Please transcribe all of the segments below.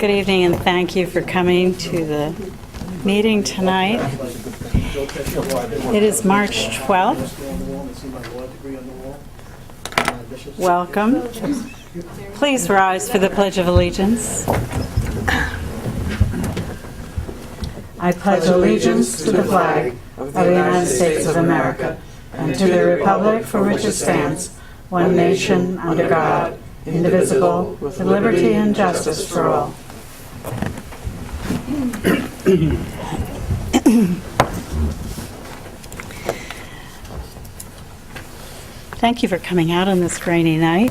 Good evening, and thank you for coming to the meeting tonight. It is March 12th. Welcome. Please rise for the Pledge of Allegiance. I pledge allegiance to the flag of the United States of America and to the republic for which it stands, one nation, under God, indivisible, with liberty and justice for all. Thank you for coming out on this rainy night.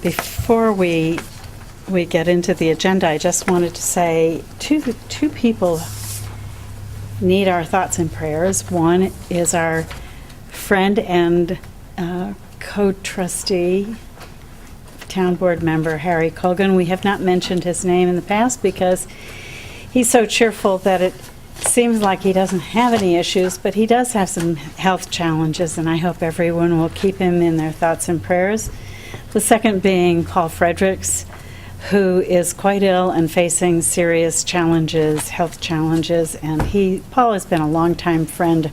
Before we get into the agenda, I just wanted to say two people need our thoughts and prayers. One is our friend and co-trustee, town board member Harry Colgan. We have not mentioned his name in the past because he's so cheerful that it seems like he doesn't have any issues, but he does have some health challenges, and I hope everyone will keep him in their thoughts and prayers. The second being Paul Fredericks, who is quite ill and facing serious challenges, health challenges, and Paul has been a longtime friend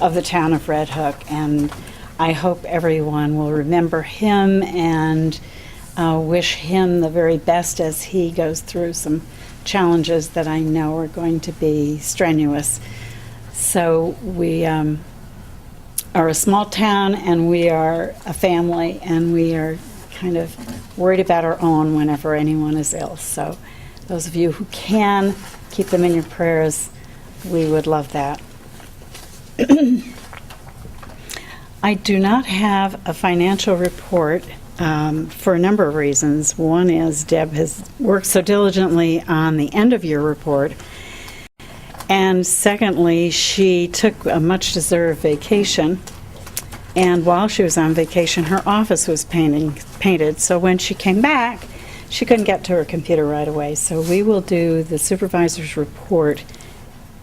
of the town of Red Hook, and I hope everyone will remember him and wish him the very best as he goes through some challenges that I know are going to be strenuous. So we are a small town, and we are a family, and we are kind of worried about our own whenever anyone is ill. So those of you who can, keep them in your prayers. We would love that. I do not have a financial report for a number of reasons. One is Deb has worked so diligently on the end of your report. And secondly, she took a much-deserved vacation. And while she was on vacation, her office was painted. So when she came back, she couldn't get to her computer right away. So we will do the supervisor's report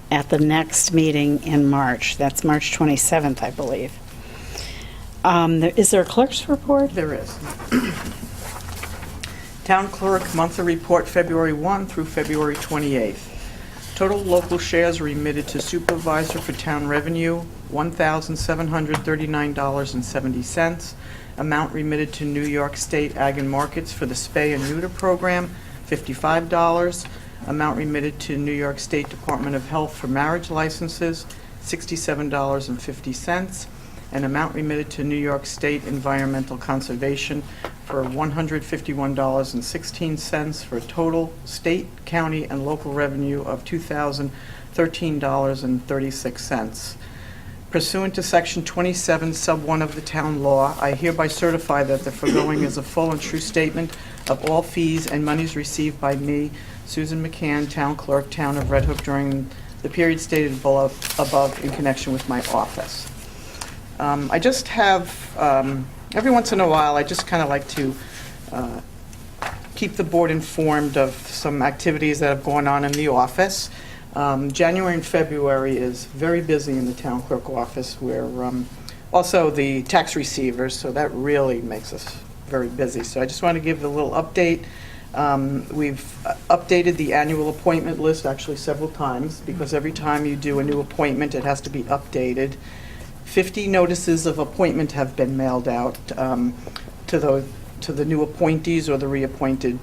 at the next meeting in March. That's March 27th, I believe. Is there a clerk's report? There is. Town Clerk Monthly Report, February 1 through February 28th. Total local shares remitted to supervisor for town revenue, $1,739.70. Amount remitted to New York State Ag and Markets for the Spay and Neuter Program, $55. Amount remitted to New York State Department of Health for marriage licenses, $67.50. An amount remitted to New York State Environmental Conservation for $151.16 for a total state, county, and local revenue of $2,013.36. Pursuant to Section 27, Sub 1 of the Town Law, I hereby certify that the foregoing is a full and true statement of all fees and monies received by me, Susan McCann, Town Clerk, Town of Red Hook, during the period stated above in connection with my office. I just have, every once in a while, I just kind of like to keep the board informed of some activities that have gone on in the office. January and February is very busy in the town clerk office. We're also the tax receivers, so that really makes us very busy. So I just want to give a little update. We've updated the annual appointment list actually several times, because every time you do a new appointment, it has to be updated. 50 notices of appointment have been mailed out to the new appointees or the reappointed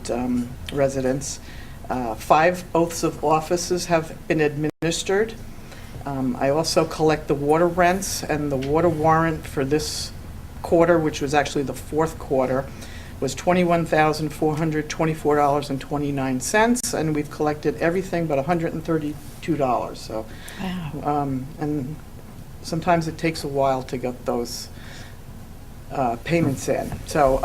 residents. 5 oaths of offices have been administered. I also collect the water rents, and the water warrant for this quarter, which was actually the fourth quarter, was $21,424.29, and we've collected everything but $132. So, Wow. And sometimes it takes a while to get those payments in. So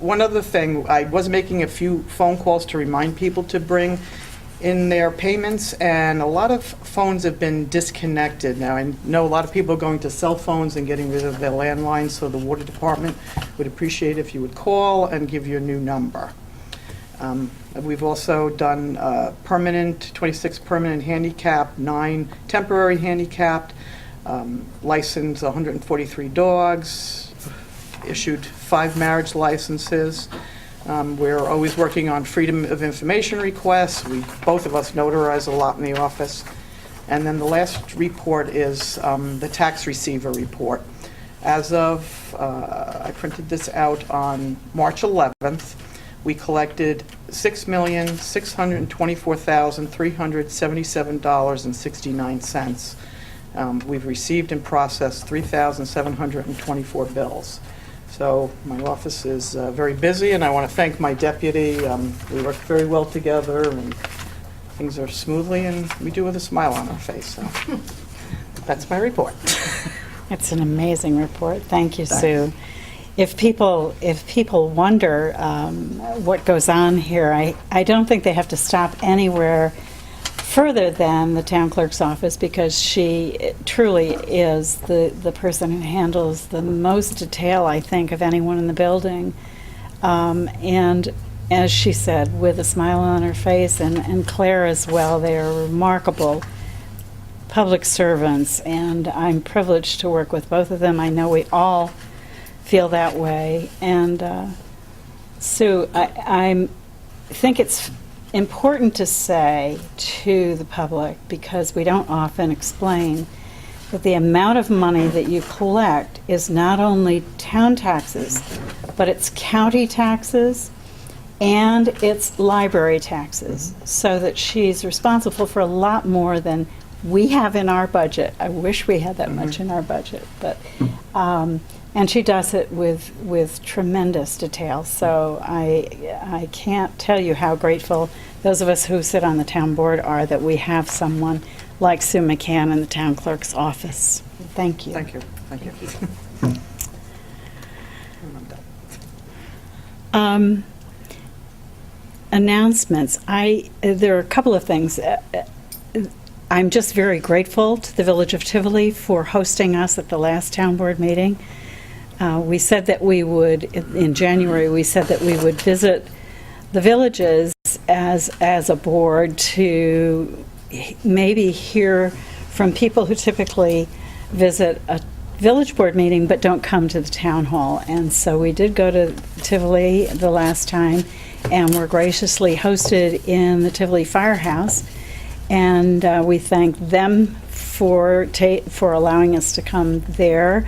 one other thing, I was making a few phone calls to remind people to bring in their payments, and a lot of phones have been disconnected. Now, I know a lot of people are going to cell phones and getting rid of their landlines, so the water department would appreciate if you would call and give your new number. We've also done 26 permanent handicapped, 9 temporary handicapped, licensed 143 dogs, issued 5 marriage licenses, We're always working on freedom of information requests. Both of us notarize a lot in the office. And then the last report is the tax receiver report. As of, I printed this out on March 11th, we collected $6,624,377.69. We've received and processed 3,724 bills. So my office is very busy, and I want to thank my deputy. We work very well together, and things are smoothly, and we do with a smile on our face. So that's my report. It's an amazing report. Thank you, Thanks. Sue. If people wonder what goes on here, I don't think they have to stop anywhere further than the town clerk's office, because she truly is the person who handles the most detail, I think, of anyone in the building. And as she said, with a smile on her face, and Claire as well, they are remarkable public servants, and I'm privileged to work with both of them. I know we all feel that way. And Sue, I think it's important to say to the public, because we don't often explain, that the amount of money that you collect is not only town taxes, but it's county taxes and it's library taxes, so that she's responsible for a lot more than we have in our budget. I wish we had that much in our budget, but and she does it with tremendous detail. So I can't tell you how grateful those of us who sit on the town board are that we have someone like Sue McCann in the town clerk's office. Thank you. Thank you. Thank you. Announcements. There are a couple of things. I'm just very grateful to the Village of Tivoli for hosting us at the last town board meeting. We said that we would, in January, we said that we would visit the villages as a board to maybe hear from people who typically visit a village board meeting but don't come to the town hall. And so we did go to Tivoli the last time, and were graciously hosted in the Tivoli Firehouse. And we thank them for allowing us to come there.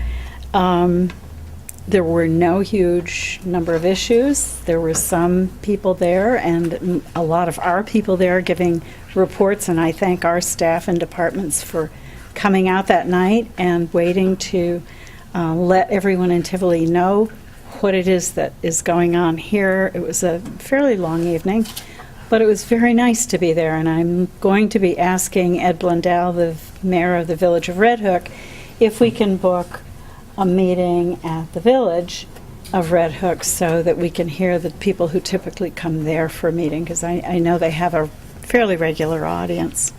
There were no huge number of issues. There were some people there, and a lot of our people there giving reports, and I thank our staff and departments for coming out that night and waiting to let everyone in Tivoli know what it is that is going on here. It was a fairly long evening, but it was very nice to be there, and I'm going to be asking Ed Blundell, the mayor of the Village of Red Hook, if we can book a meeting at the Village of Red Hook so that we can hear the people who typically come there for a meeting, because I know they have a fairly regular audience.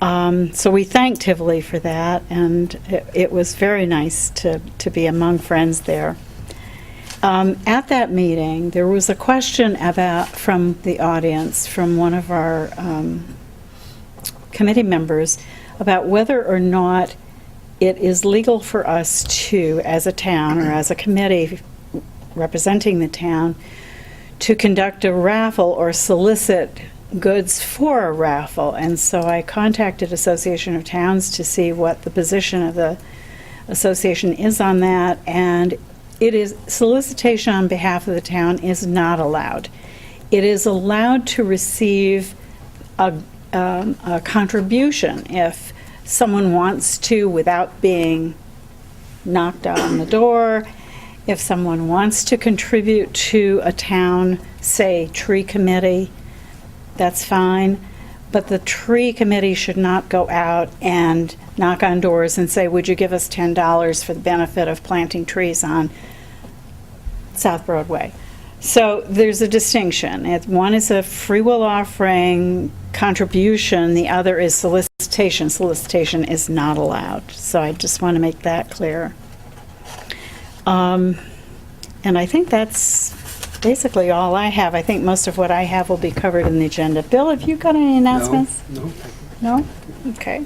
So we thank Tivoli for that, and it was very nice to be among friends there. At that meeting, there was a question from the audience, from one of our committee members, about whether or not it is legal for us to, as a town or as a committee representing the town, to conduct a raffle or solicit goods for a raffle. And so I contacted Association of Towns to see what the position of the association is on that, and it is solicitation on behalf of the town is not allowed. It is allowed to receive a contribution if someone wants to, without being knocked on the door. If someone wants to contribute to a town, say, tree committee, that's fine. But the tree committee should not go out and knock on doors and say, would you give us $10 for the benefit of planting trees on South Broadway? So there's a distinction. One is a free will offering contribution, the other is solicitation. Solicitation is not allowed. So I just want to make that clear. And I think that's basically all I have. I think most of what I have will be covered in the agenda. Bill, have you got any announcements? No. No? Okay.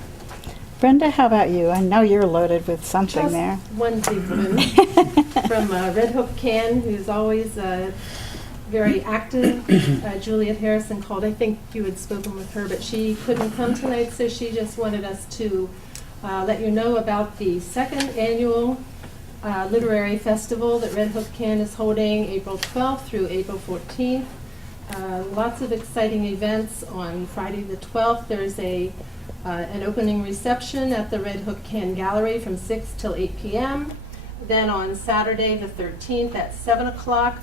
Brenda, how about you? I know you're loaded with something Just there. one thing from Red Hook Can, who's always very active. Juliet Harrison called. I think you had spoken with her, but she couldn't come tonight, so she just wanted us to let you know about the second annual literary festival that Red Hook Can is holding April 12th through April 14th. Lots of exciting events. On Friday the 12th, there's an opening reception at the Red Hook Can Gallery from 6 till 8 p.m. Then on Saturday the 13th at 7 o'clock,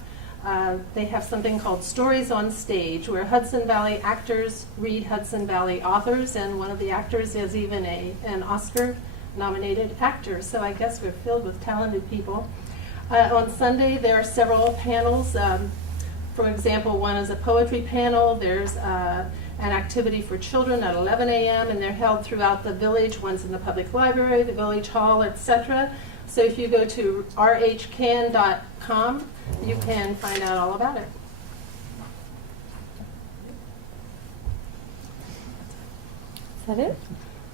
they have something called Stories on Stage, where Hudson Valley actors read Hudson Valley authors, and one of the actors is even an Oscar-nominated actor. So I guess we're filled with talented people. On Sunday, there are several panels. For example, one is a poetry panel. There's an activity for children at 11 a.m., and they're held throughout the village. One's in the public library, the village hall, etc. So if you go to rhcan.com, you can find out all about it. Is that it?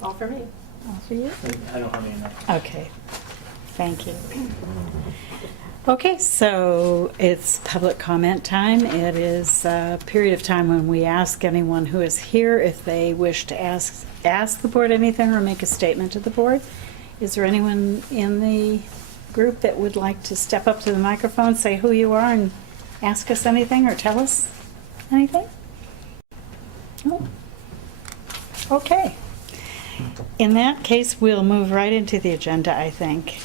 All for me. All for you? I don't have any enough. Okay, thank you. Okay, so it's public comment time. It is a period of time when we ask anyone who is here if they wish to ask the board anything or make a statement to the board. Is there anyone in the group that would like to step up to the microphone, say who you are, and ask us anything or tell us anything? No? Okay. In that case, we'll move right into the agenda, I think.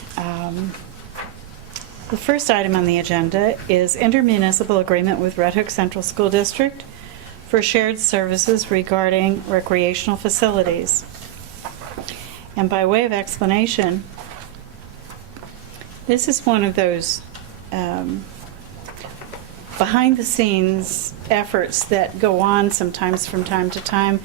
The first item on the agenda is intermunicipal agreement with Red Hook Central School District for shared services regarding recreational facilities. And by way of explanation, this is one of those behind-the-scenes efforts that go on sometimes from time to time.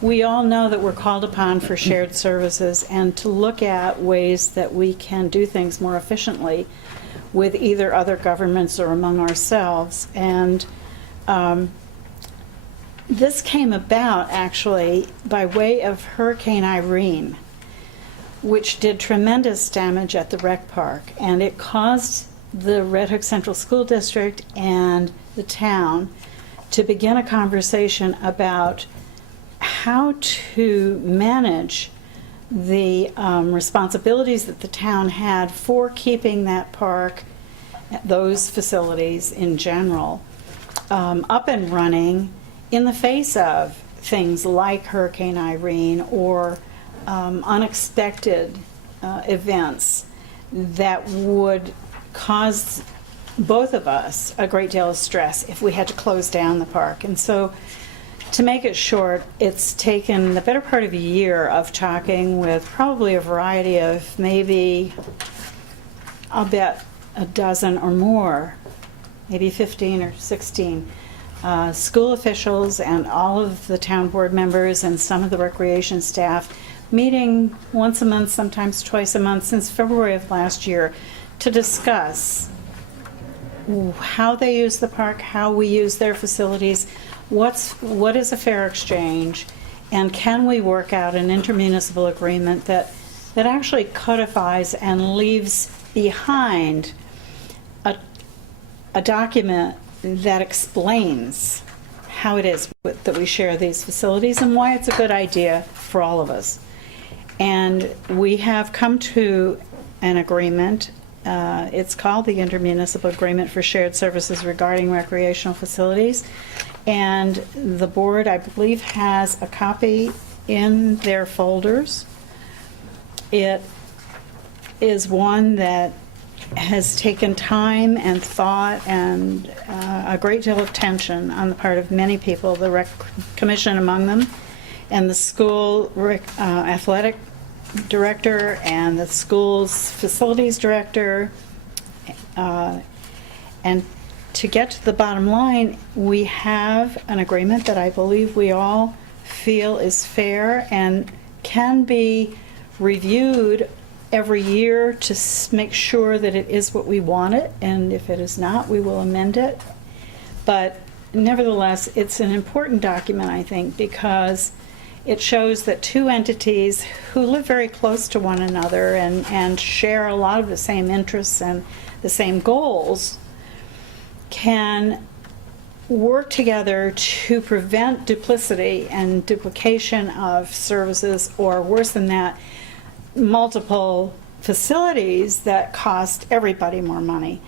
We all know that we're called upon for shared services and to look at ways that we can do things more efficiently with either other governments or among ourselves. And this came about actually by way of Hurricane Irene, which did tremendous damage at the rec park, and it caused the Red Hook Central School District and the town to begin a conversation about how to manage the responsibilities that the town had for keeping that park, those facilities in general, up and running in the face of things like Hurricane Irene or unexpected events that would cause both of us a great deal of stress if we had to close down the park. And so, to make it short, it's taken the better part of a year of talking with probably a variety of maybe, I'll bet, a dozen or more, maybe 15 or 16 school officials and all of the town board members and some of the recreation staff meeting once a month, sometimes twice a month since February of last year to discuss how they use the park, how we use their facilities, what is a fair exchange, and can we work out an intermunicipal agreement that actually codifies and leaves behind a document that explains how it is that we share these facilities and why it's a good idea for all of us. And we have come to an agreement. It's called the Intermunicipal Agreement for Shared Services Regarding Recreational Facilities. And the board, I believe, has a copy in their folders. It is one that has taken time and thought and a great deal of tension on the part of many people, the rec commission among them, and the school athletic director and the school's facilities director. And to get to the bottom line, we have an agreement that I believe we all feel is fair and can be reviewed every year to make sure that it is what we want it, and if it is not, we will amend it. But nevertheless, it's an important document, I think, because it shows that two entities who live very close to one another and share a lot of the same interests and the same goals can work together to prevent duplicity and duplication of services, or worse than that, multiple facilities that cost everybody more money.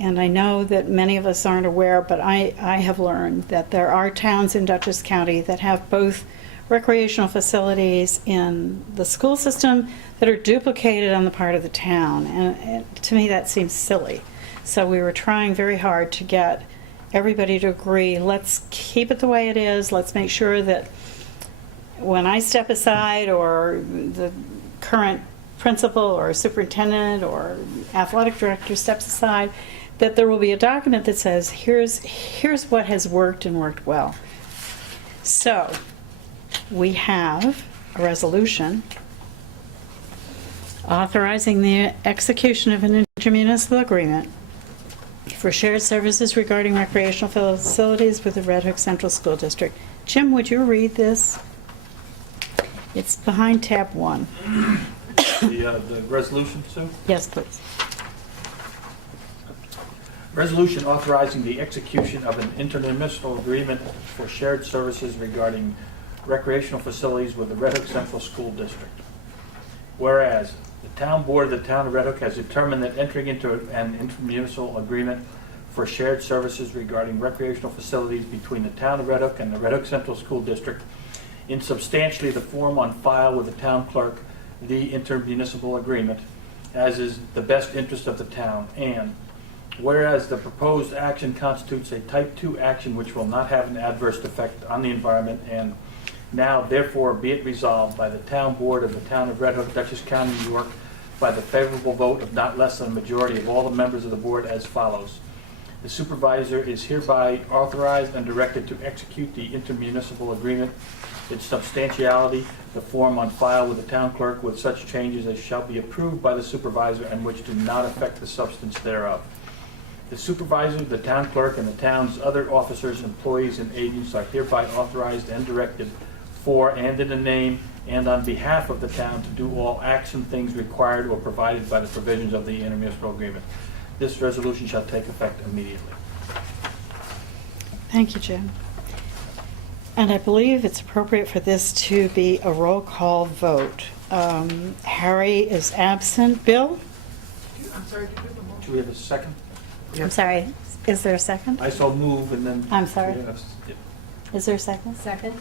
And I know that many of us aren't aware, but I have learned that there are towns in Dutchess County that have both recreational facilities in the school system that are duplicated on the part of the town. And to me, that seems silly. So we were trying very hard to get everybody to agree, let's keep it the way it is. Let's make sure that when I step aside, or the current principal or superintendent or athletic director steps aside, that there will be a document that says, here's what has worked and worked well. So we have a resolution authorizing the execution of an intermunicipal agreement for shared services regarding recreational facilities with the Red Hook Central School District. Jim, would you read this? It's behind tab 1. The resolution, Sue? Yes, please. Resolution authorizing the execution of an intermunicipal agreement for shared services regarding recreational facilities with the Red Hook Central School District. Whereas the town board of the town of Red Hook has determined that entering into an intermunicipal agreement for shared services regarding recreational facilities between the town of Red Hook and the Red Hook Central School District in substantially the form on file with the town clerk, the intermunicipal agreement, as is the best interest of the town, and whereas the proposed action constitutes a type 2 action which will not have an adverse effect on the environment, and now therefore be it resolved by the town board of the town of Red Hook, Dutchess County, New York, by the favorable vote of not less than a majority of all the members of the board as follows. The supervisor is hereby authorized and directed to execute the intermunicipal agreement, its substantiality, the form on file with the town clerk, with such changes as shall be approved by the supervisor and which do not affect the substance thereof. The supervisor, the town clerk, and the town's other officers, employees, and agents are hereby authorized and directed for and in the name and on behalf of the town to do all acts and things required or provided by the provisions of the intermunicipal agreement. This resolution shall take effect immediately. Thank you, Jim. And I believe it's appropriate for this to be a roll call vote. Harry is absent. Bill? I'm sorry, did you have a motion? Do we have a second? I'm sorry, is there a second? I saw move and then... I'm sorry. Yes. Is there a second? Second?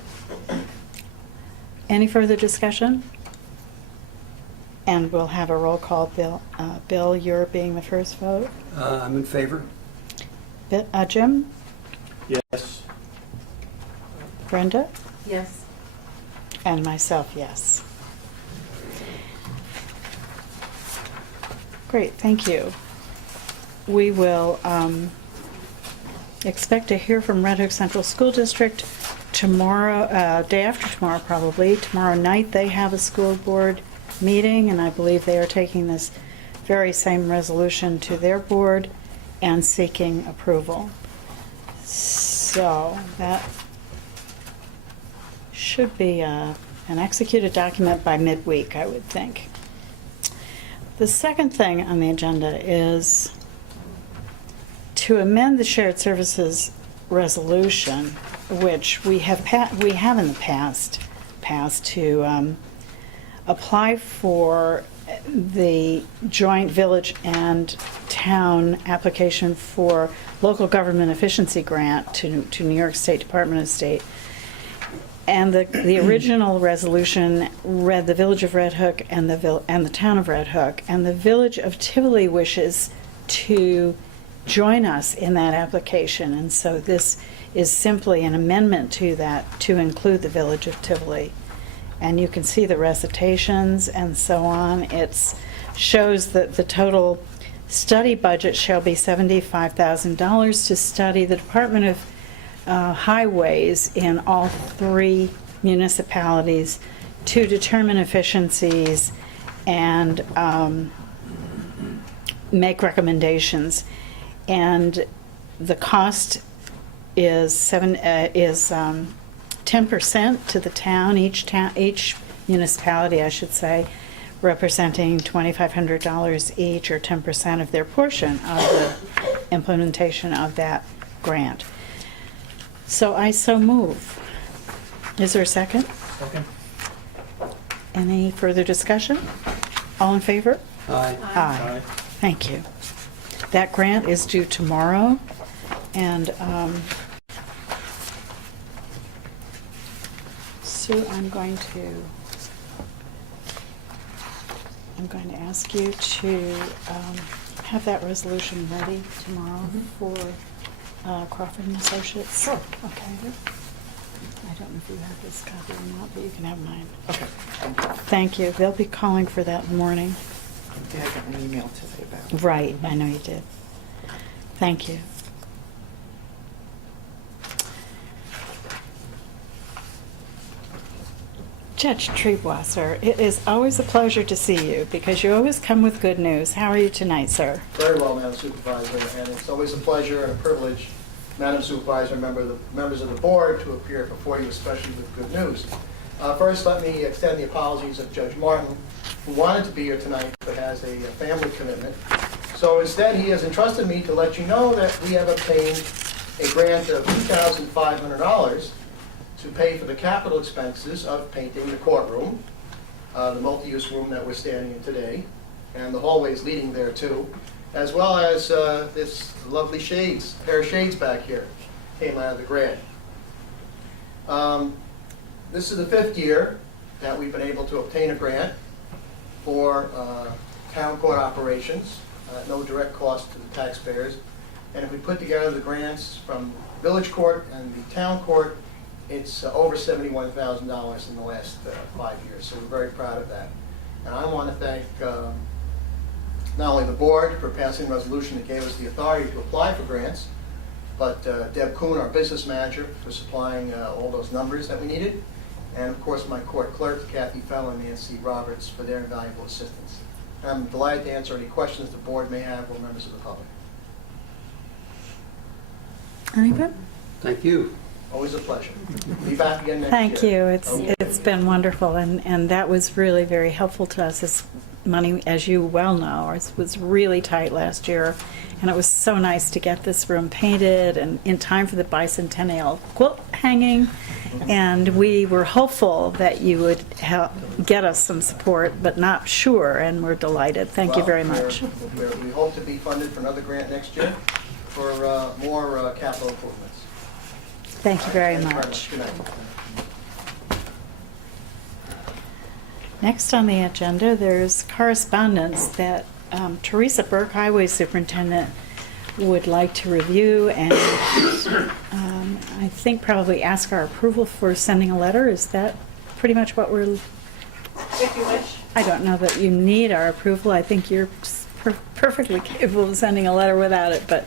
Any further discussion? And we'll have a roll call. Bill, you're being the first vote. I'm in favor. Jim? Yes. Brenda? Yes. And myself, yes. Great, thank you. We will expect to hear from Red Hook Central School District tomorrow, day after tomorrow probably. Tomorrow night they have a school board meeting, and I believe they are taking this very same resolution to their board and seeking approval. So that should be an executed document by midweek, I would think. The second thing on the agenda is to amend the shared services resolution, which we have in the past to apply for the joint village and town application for local government efficiency grant to New York State Department of State. And the original resolution read the Village of Red Hook and the Town of Red Hook, and the Village of Tivoli wishes to join us in that application. And so this is simply an amendment to that to include the Village of Tivoli. And you can see the recitations and so on. It shows that the total study budget shall be $75,000 to study the Department of highways in all 3 municipalities to determine efficiencies and make recommendations. And the cost is 10% to the town, each municipality, I should say, representing $2,500 each, or 10% of their portion of the implementation of that grant. So I so move. Is there a second? Second? Any further discussion? All in favor? Aye. Aye. Thank you. That grant is due tomorrow, and Sue, I'm going to ask you to have that resolution ready tomorrow for Crawford and Associates. Sure. Okay. I don't know if you have this copy or not, but you can have mine. Okay. Thank you. They'll be calling for that in the morning. I got an email today about it. Right, I know you did. Thank you. Judge Trebois, sir, it is always a pleasure to see you because you always come with good news. How are you tonight, sir? Very well, Madam Supervisor, and it's always a pleasure and a privilege, Madam Supervisor, members of the board, to appear before you, especially with good news. First, let me extend the apologies of Judge Martin, who wanted to be here tonight but has a family commitment. So instead, he has entrusted me to let you know that we have obtained a grant of $2,500 to pay for the capital expenses of painting the courtroom, the multi-use room that we're standing in today, and the hallways leading there too, as well as this lovely pair of shades back here, came out of the grant. This is the 5th year that we've been able to obtain a grant for town court operations, at no direct cost to the taxpayers. And if we put together the grants from village court and the town court, it's over $71,000 in the last 5 years, so we're very proud of that. And I want to thank not only the board for passing a resolution that gave us the authority to apply for grants, but Deb Kuhn, our business manager, for supplying all those numbers that we needed, and of course my court clerk, Kathy Fell and Nancy Roberts, for their invaluable assistance. And I'm delighted to answer any questions the board may have or members of the public. Anybody? Thank you. Always a pleasure. Be back again next Thank you. year. It's been wonderful, and that was really very helpful to us. This money, as you well know, was really tight last year, and it was so nice to get this room painted and in time for the bicentennial quilt hanging. And we were hopeful that you would help get us some support, but not sure, and we're delighted. Thank you very much. We hope to be funded for another grant next year for more capital improvements. Thank you very Thank much. Good night. Next on the agenda, there's correspondence that Teresa Burke, Highway Superintendent, would like to review and I think probably ask our approval for sending a letter. Is that pretty much what we're... If you wish. I don't know that you need our approval. I think you're perfectly capable of sending a letter without it, but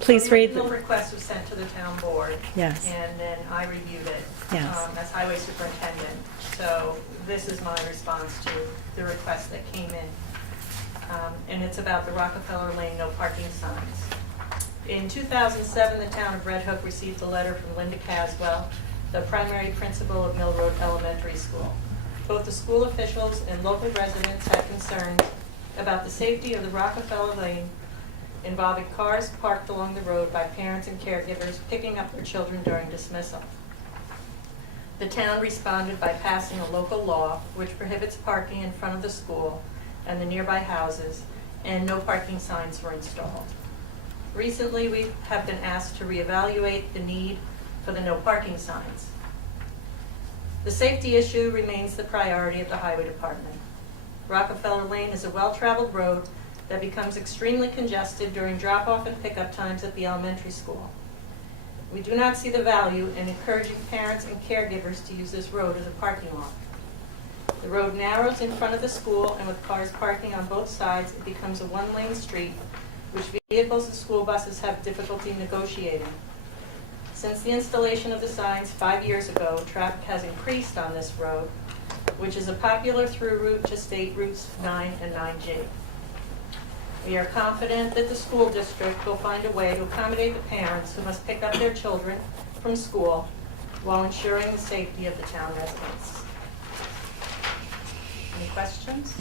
please read The original the... request was sent to the town board. Yes. And then I reviewed it. Yes. As highway superintendent. So this is my response to the request that came in. And it's about the Rockefeller Lane no parking signs. In 2007, the town of Red Hook received a letter from Linda Caswell, the primary principal of Mill Road Elementary School. Both the school officials and local residents had concerns about the safety of the Rockefeller Lane involving cars parked along the road by parents and caregivers picking up their children during dismissal. The town responded by passing a local law which prohibits parking in front of the school and the nearby houses, and no parking signs were installed. Recently, we have been asked to reevaluate the need for the no parking signs. The safety issue remains the priority of the Highway Department. Rockefeller Lane is a well-traveled road that becomes extremely congested during drop-off and pickup times at the elementary school. We do not see the value in encouraging parents and caregivers to use this road as a parking lot. The road narrows in front of the school, and with cars parking on both sides, it becomes a one-lane street, which vehicles and school buses have difficulty negotiating. Since the installation of the signs 5 years ago, traffic has increased on this road, which is a popular through route to State Routes 9 and 9G. We are confident that the school district will find a way to accommodate the parents who must pick up their children from school while ensuring the safety of the town residents. Any questions?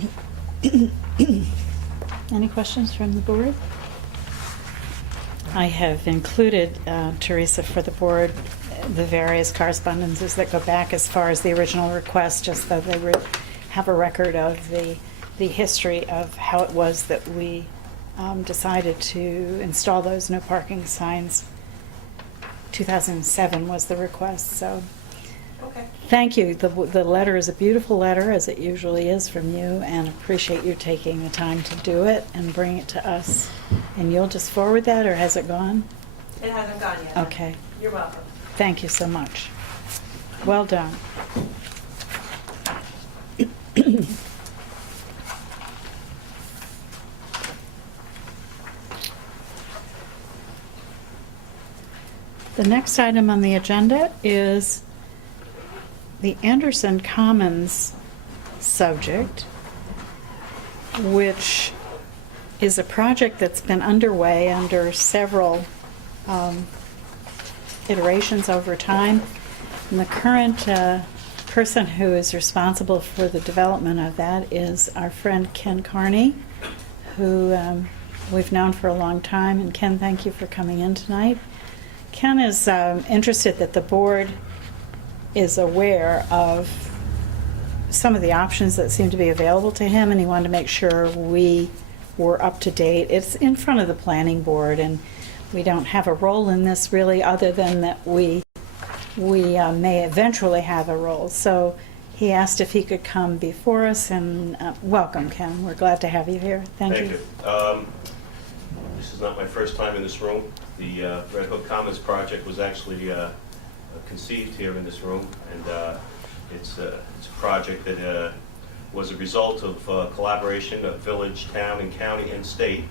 Any questions from the board? I have included, Teresa, for the board, the various correspondences that go back as far as the original request, just so they have a record of the history of how it was that we decided to install those no parking signs. 2007 was the request, so Okay. thank you. The letter is a beautiful letter, as it usually is from you, and appreciate you taking the time to do it and bring it to us. And you'll just forward that, or has it gone? It hasn't gone yet. Okay. You're welcome. Thank you so much. Well done. The next item on the agenda is the Anderson Commons subject, which is a project that's been underway under several iterations over time. And the current person who is responsible for the development of that is our friend Ken Carney, who we've known for a long time. And Ken, thank you for coming in tonight. Ken is interested that the board is aware of some of the options that seem to be available to him, and he wanted to make sure we were up to date. It's in front of the planning board, and we don't have a role in this really, other than that we may eventually have a role. So he asked if he could come before us, and welcome, Ken. We're glad to have you here. Thank you. This is not my first time in this room. The Red Hook Commons project was actually conceived here in this room, and it's a project that was a result of collaboration of village, town, and county and state.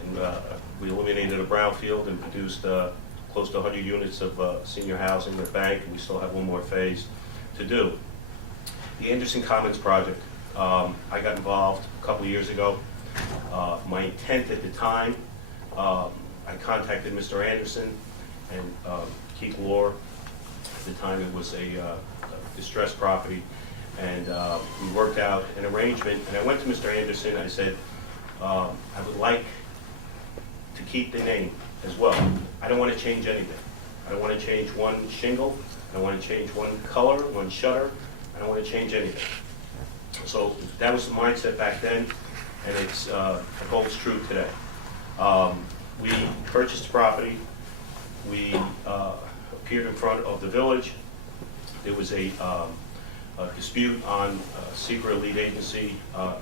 And we eliminated a brownfield and produced close to 100 units of senior housing, a bank, and we still have one more phase to do. The Anderson Commons project, I got involved a couple of years ago. My intent at the time, I contacted Mr. Anderson and Keith Lohr. At the time, it was a distressed property, and we worked out an arrangement. And I went to Mr. Anderson. I said, I would like to keep the name as well. I don't want to change anything. I don't want to change one shingle. I don't want to change one color, one shutter. I don't want to change anything. So that was the mindset back then, and it holds true today. We purchased the property. We appeared in front of the village. There was a dispute on secret lead agency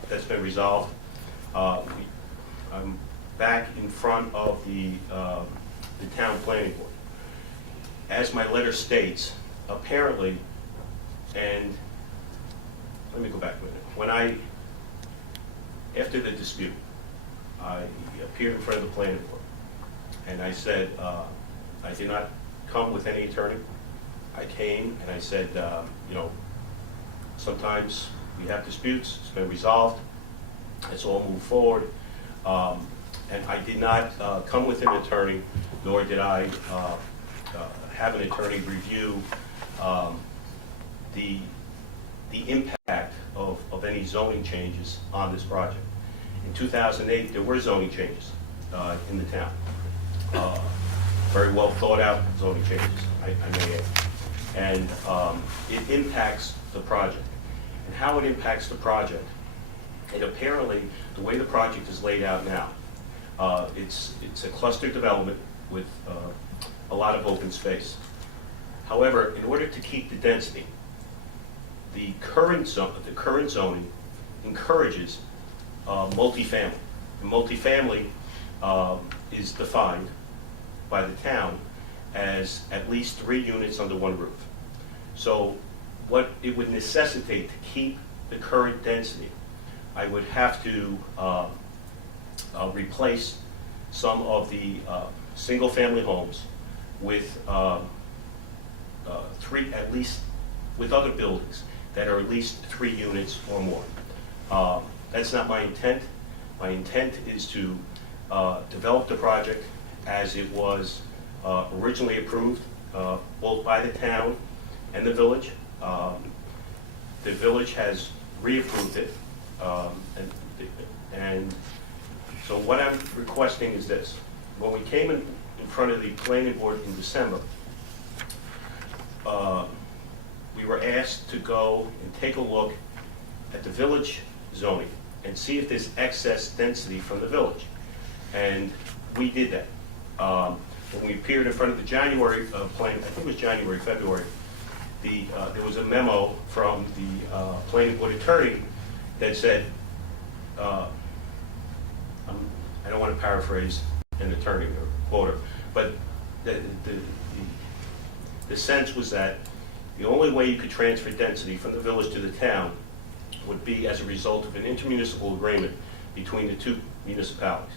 that's been resolved. I'm back in front of the town planning board. As my letter states, apparently, and let me go back a minute. After the dispute, I appeared in front of the planning board, and I said, I did not come with any attorney. I came and I said, sometimes we have disputes, it's been resolved, let's all move forward. And I did not come with an attorney, nor did I have an attorney review the impact of any zoning changes on this project. In 2008, there were zoning changes in the town. Very well thought out zoning changes, I may add. And it impacts the project. And how it impacts the project, and apparently the way the project is laid out now, it's a cluster development with a lot of open space. However, in order to keep the density, the current zoning encourages multifamily. And multifamily is defined by the town as at least 3 units under one roof. So what it would necessitate to keep the current density, I would have to replace some of the single-family homes with at least with other buildings that are at least 3 units or more. That's not my intent. My intent is to develop the project as it was originally approved, both by the town and the village. The village has reapproved it, and so what I'm requesting is this. When we came in front of the planning board in December, we were asked to go and take a look at the village zoning and see if there's excess density from the village. And we did that. When we appeared in front of the January plan, I think it was January, February, there was a memo from the planning board attorney that said, I don't want to paraphrase an attorney or quoter, but the sense was that the only way you could transfer density from the village to the town would be as a result of an intermunicipal agreement between the two municipalities.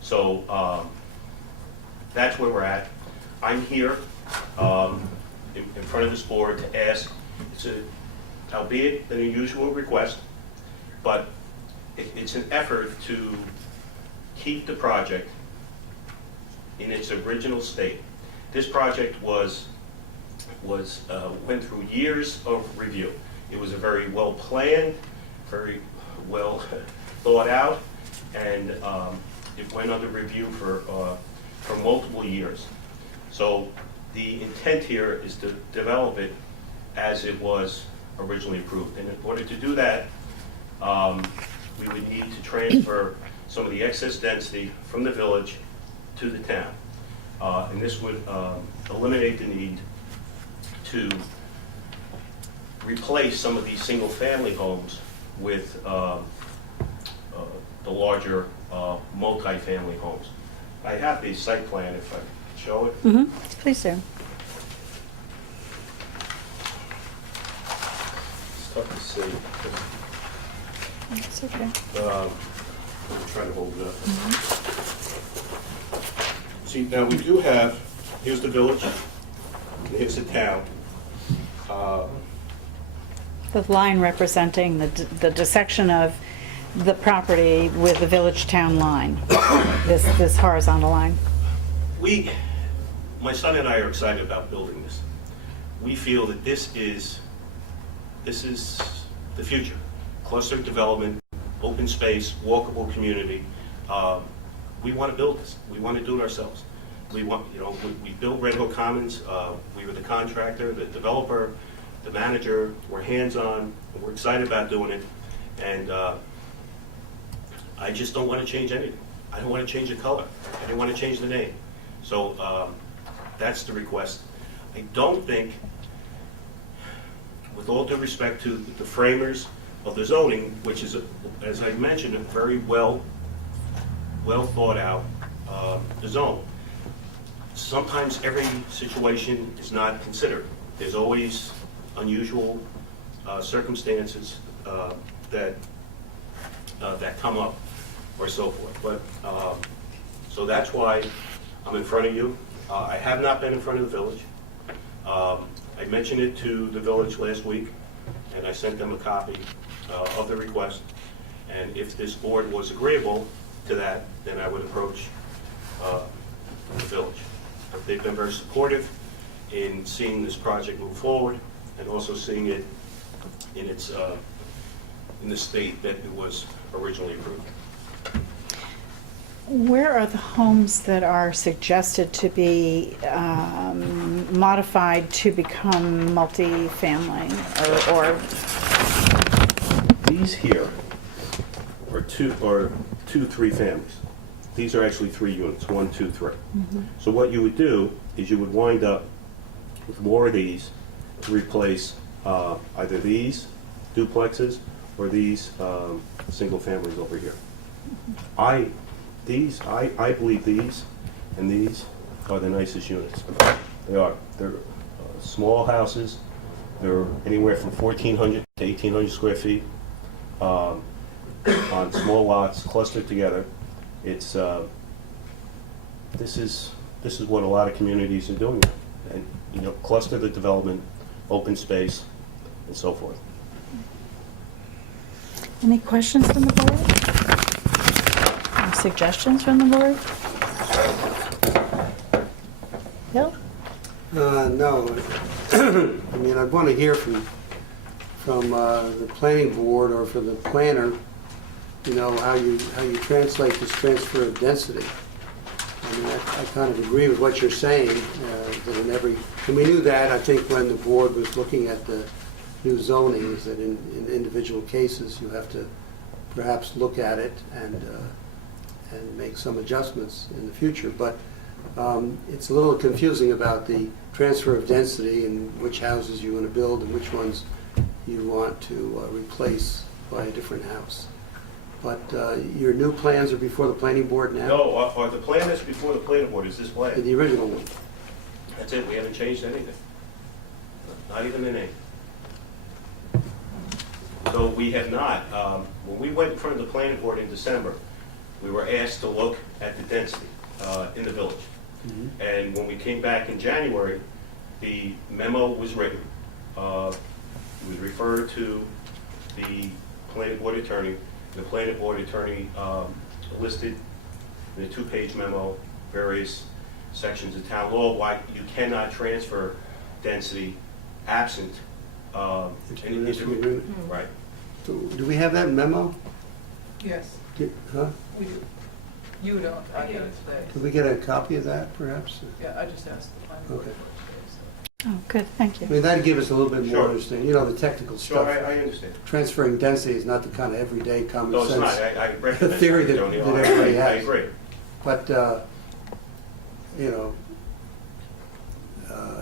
So that's where we're at. I'm here in front of this board to ask, albeit an unusual request, but it's an effort to keep the project in its original state. This project went through years of review. It was a very well planned, very well thought out, and it went under review for multiple years. So the intent here is to develop it as it was originally approved. And in order to do that, we would need to transfer some of the excess density from the village to the town. And this would eliminate the need to replace some of these single-family homes with the larger multi-family homes. I have the site plan if I can show it. Mm-hmm. Please do. It's tough to see. It's okay. I'm trying to hold it up. See, now we do have, here's the village, and here's the town. The line representing the dissection of the property with the village-town line, this horizontal line. My son and I are excited about building this. We feel that this is the future. Cluster development, open space, walkable community. We want to build this. We want to do it ourselves. We built Red Hook Commons. We were the contractor, the developer, the manager. We're hands-on. We're excited about doing it. And I just don't want to change anything. I don't want to change the color. I don't want to change the name. So that's the request. I don't think, with all due respect to the framers of the zoning, which is, as I mentioned, a very well thought out zone. Sometimes every situation is not considered. There's always unusual circumstances that come up or so forth. But so that's why I'm in front of you. I have not been in front of the village. I mentioned it to the village last week, and I sent them a copy of the request. And if this board was agreeable to that, then I would approach the village. But they've been very supportive in seeing this project move forward and also seeing it in its in the state that it was originally approved. Where are the homes that are suggested to be modified to become multifamily or? These here are three families. These are actually 3 units, 1, 2, 3. Mm-hmm. So what you would do is you would wind up with more of these to replace either these duplexes or these single families over here. I believe these and these are the nicest units. They are. They're small houses. They're anywhere from 1,400 to 1,800 square feet on small lots clustered together. It's this is what a lot of communities are doing, and cluster the development, open space, and so forth. Any questions from the board? Any suggestions from the board? Bill? No. I mean, I want to hear from the planning board or from the planner, how you translate this transfer of density. I mean, I kind of agree with what you're saying, that and we knew that, I think, when the board was looking at the new zoning, is that in individual cases, you have to perhaps look at it and make some adjustments in the future. But it's a little confusing about the transfer of density and which houses you want to build and which ones you want to replace by a different house. But your new plans are before the planning board now? No, the plan that's before the planning board is this plan. The original one? That's it, we haven't changed anything. Not even the name. So we have not, when we went in front of the planning board in December, we were asked to look at the density in the village. And when we came back in January, the memo was written. It was referred to the planning board attorney. The planning board attorney listed in a 2-page memo various sections of town law why you cannot transfer density absent Intermunicipal agreement? Right. Do we have that memo? Yes, Huh? we do. You don't, I get it today. Could we get a copy of that, perhaps? Yeah, I just asked the planning board Okay. for it today, so. Oh, good, thank I you. mean, that'd give us a little bit more Sure. understanding, you know, the technical Sure, stuff. I understand. Transferring density is not the kind of everyday common No, it's not. sense. I recognize theory that, that Tony. everybody I has. agree. But, you know,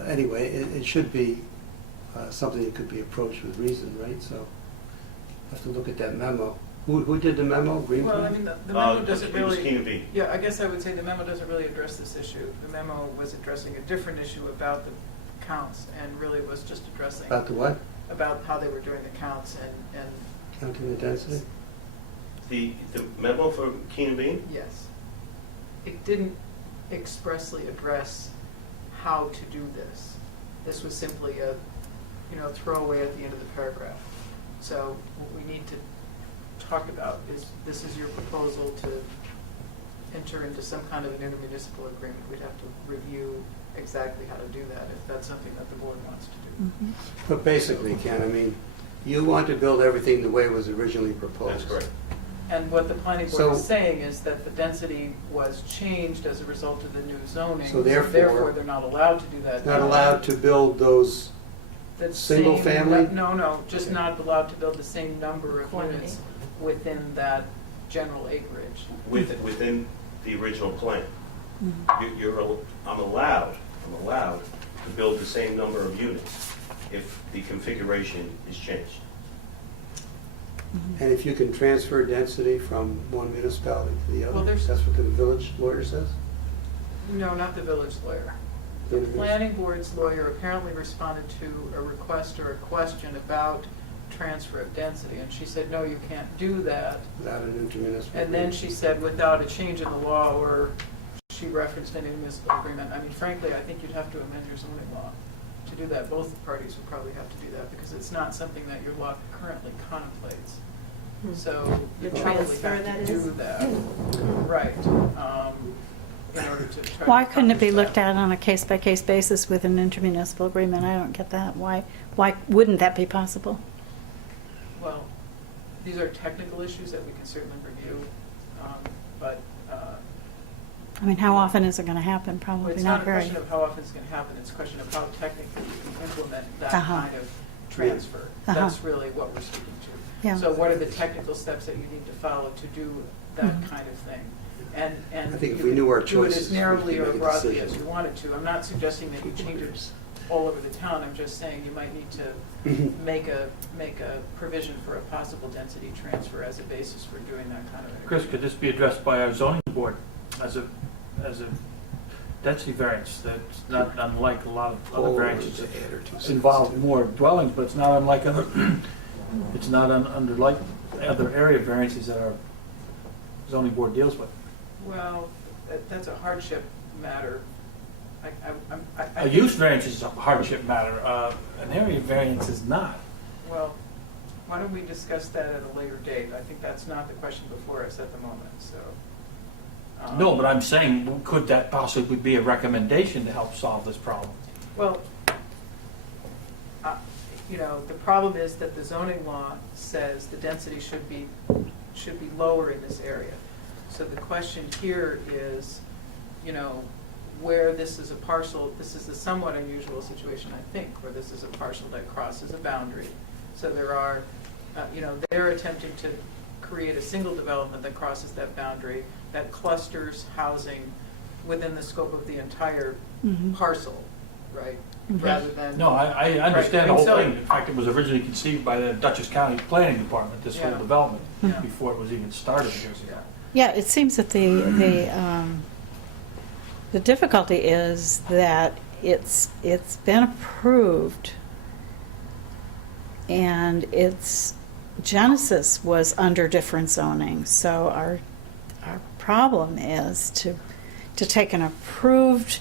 anyway, it should be something that could be approached with reason, right? So, have to look at that memo. Who did the memo? Green? Well, I mean, the memo doesn't It was really, Keenan B. yeah, I guess I would say the memo doesn't really address this issue. The memo was addressing a different issue about the counts and really was just addressing About the what? about how they were doing the counts and Counting the density? The memo for Keenan B? yes. It didn't expressly address how to do this. This was simply a, throwaway at the end of the paragraph. So what we need to talk about is, this is your proposal to enter into some kind of an intermunicipal agreement. We'd have to review exactly how to do that, if that's something that the board wants to do. Mhm. But basically, Ken, I mean, you want to build everything the way it was originally proposed. That's correct. And what the planning board So- is saying is that the density was changed as a result of the new zoning. So therefore- they're not allowed to do that. Not allowed to build those, That single same- family? No, just Okay. not allowed to build the same number of Quantity. units within that general acreage. Within the original plan. Mhm. I'm allowed to build the same number of units if the configuration is changed. Mhm. and if you can transfer density from one municipality to the Well, other, there's- that's what the village lawyer says? No, not the village lawyer. The planning board's lawyer apparently responded to a request or a question about transfer of density, and she said, no, you can't do that. Without an intermunicipal. And then agreement. she said, without a change in the law, or she referenced an municipal agreement. I mean, frankly, I think you'd have to amend your zoning law to do that. Both parties would probably have to do that, because it's not something that your law currently contemplates. So you The probably transfer, have that to is? do that, right, in order to try to Why couldn't it be accomplish looked that. at on a case-by-case basis with an intermunicipal agreement? I don't get that. Why wouldn't that be possible? Well, these are technical issues that we can certainly review, but I mean, how often is it going to happen? Probably it's not not a very. question of how often it's going to happen, it's a question of how technically you can implement that Uh-huh. kind of transfer. Uh-huh. That's really what we're speaking to. Yeah. So what are the technical steps that you need to follow to do that Mhm. kind of thing? And I think if you we could knew our do it choices, as we narrowly could or make a broadly decision. as you wanted to. I'm not suggesting that you change it all over the town, I'm just saying you might need to Mhm. make a provision for a possible density transfer as a basis for doing that kind of. Chris, could this be addressed by our zoning board as a density variance that's not unlike a lot of other Whole variances to that add or two involve sentences. more dwellings, but it's not unlike other, it's not unlike other area variances that our zoning board deals with. Well, that's a hardship matter. I A use variance is a hardship matter, an area variance is not. Well, why don't we discuss that at a later date? I think that's not the question before us at the moment, so. No, but I'm saying, could that possibly be a recommendation to help solve this problem? Well, the problem is that the zoning law says the density should be lower in this area. So the question here is, you know, where this is a parcel, this is a somewhat unusual situation, I think, where this is a parcel that crosses a boundary. So there are, you know, they're attempting to create a single development that crosses that boundary, that clusters housing within the scope of the entire Mhm. parcel, right? Mhm. Rather than. No, I understand the whole So- thing. In fact, it was originally conceived by the Dutchess County Planning Department, this whole Yeah. development, Yeah. before it was even started years ago. Yeah. Yeah, it seems that the difficulty is that it's been approved, and its genesis was under different zoning. So our problem is to take an approved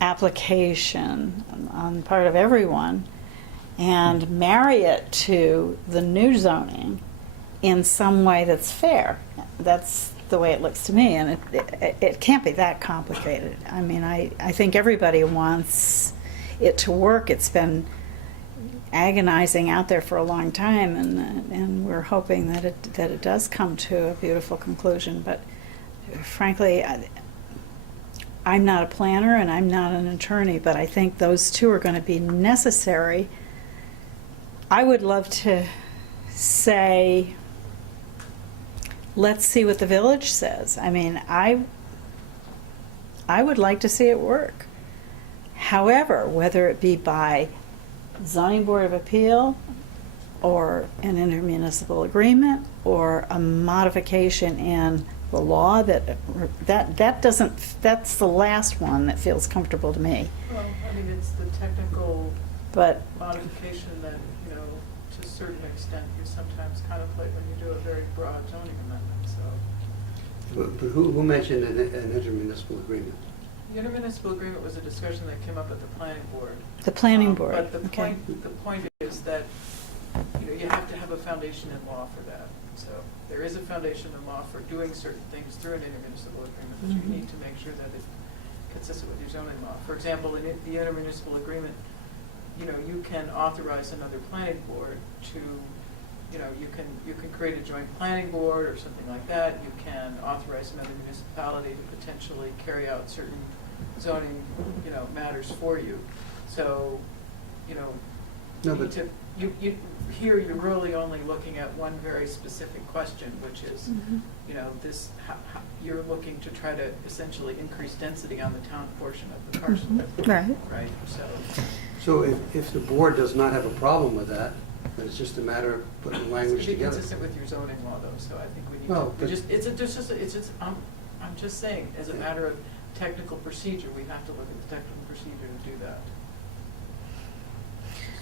application on the part of everyone and marry it to the new zoning in some way that's fair. That's the way it looks to me, and it can't be that complicated. I mean, I think everybody wants it to work. It's been agonizing out there for a long time, and we're hoping that it does come to a beautiful conclusion. But frankly, I'm not a planner and I'm not an attorney, but I think those two are going to be necessary. I would love to say, let's see what the village says. I mean, I would like to see it work. However, whether it be by zoning board of appeal or an intermunicipal agreement or a modification in the law, that doesn't, that's the last one that feels comfortable to me. Well, I mean, it's the technical But modification that, you know, to a certain extent, you sometimes contemplate when you do a very broad zoning amendment, so. But who mentioned an intermunicipal agreement? The intermunicipal agreement was a discussion that came up at the planning board. the planning board, But the okay. point is that, you know, you have to have a foundation in law for that. So there is a foundation in law for doing certain things through an intermunicipal agreement, but you Mhm. need to make sure that it's consistent with your zoning law. For example, in the intermunicipal agreement, you know, you can authorize another planning board to, you know, you can create a joint planning board or something like that. You can authorize another municipality to potentially carry out certain zoning, you know, matters for you. So, you know, No, you but- need to, here you're really only looking at one very specific question, which is, Mhm. you know, this, you're looking to try to essentially increase density on the town portion of the parcel. Mhm. Right. Right, so. So if the board does not have a problem with that, then it's just a matter of putting the language It's to be together. consistent with your zoning law, though, so I think we need Well, to, we but- just, I'm just saying, as a matter of technical procedure, we have to look at the technical procedure to do that.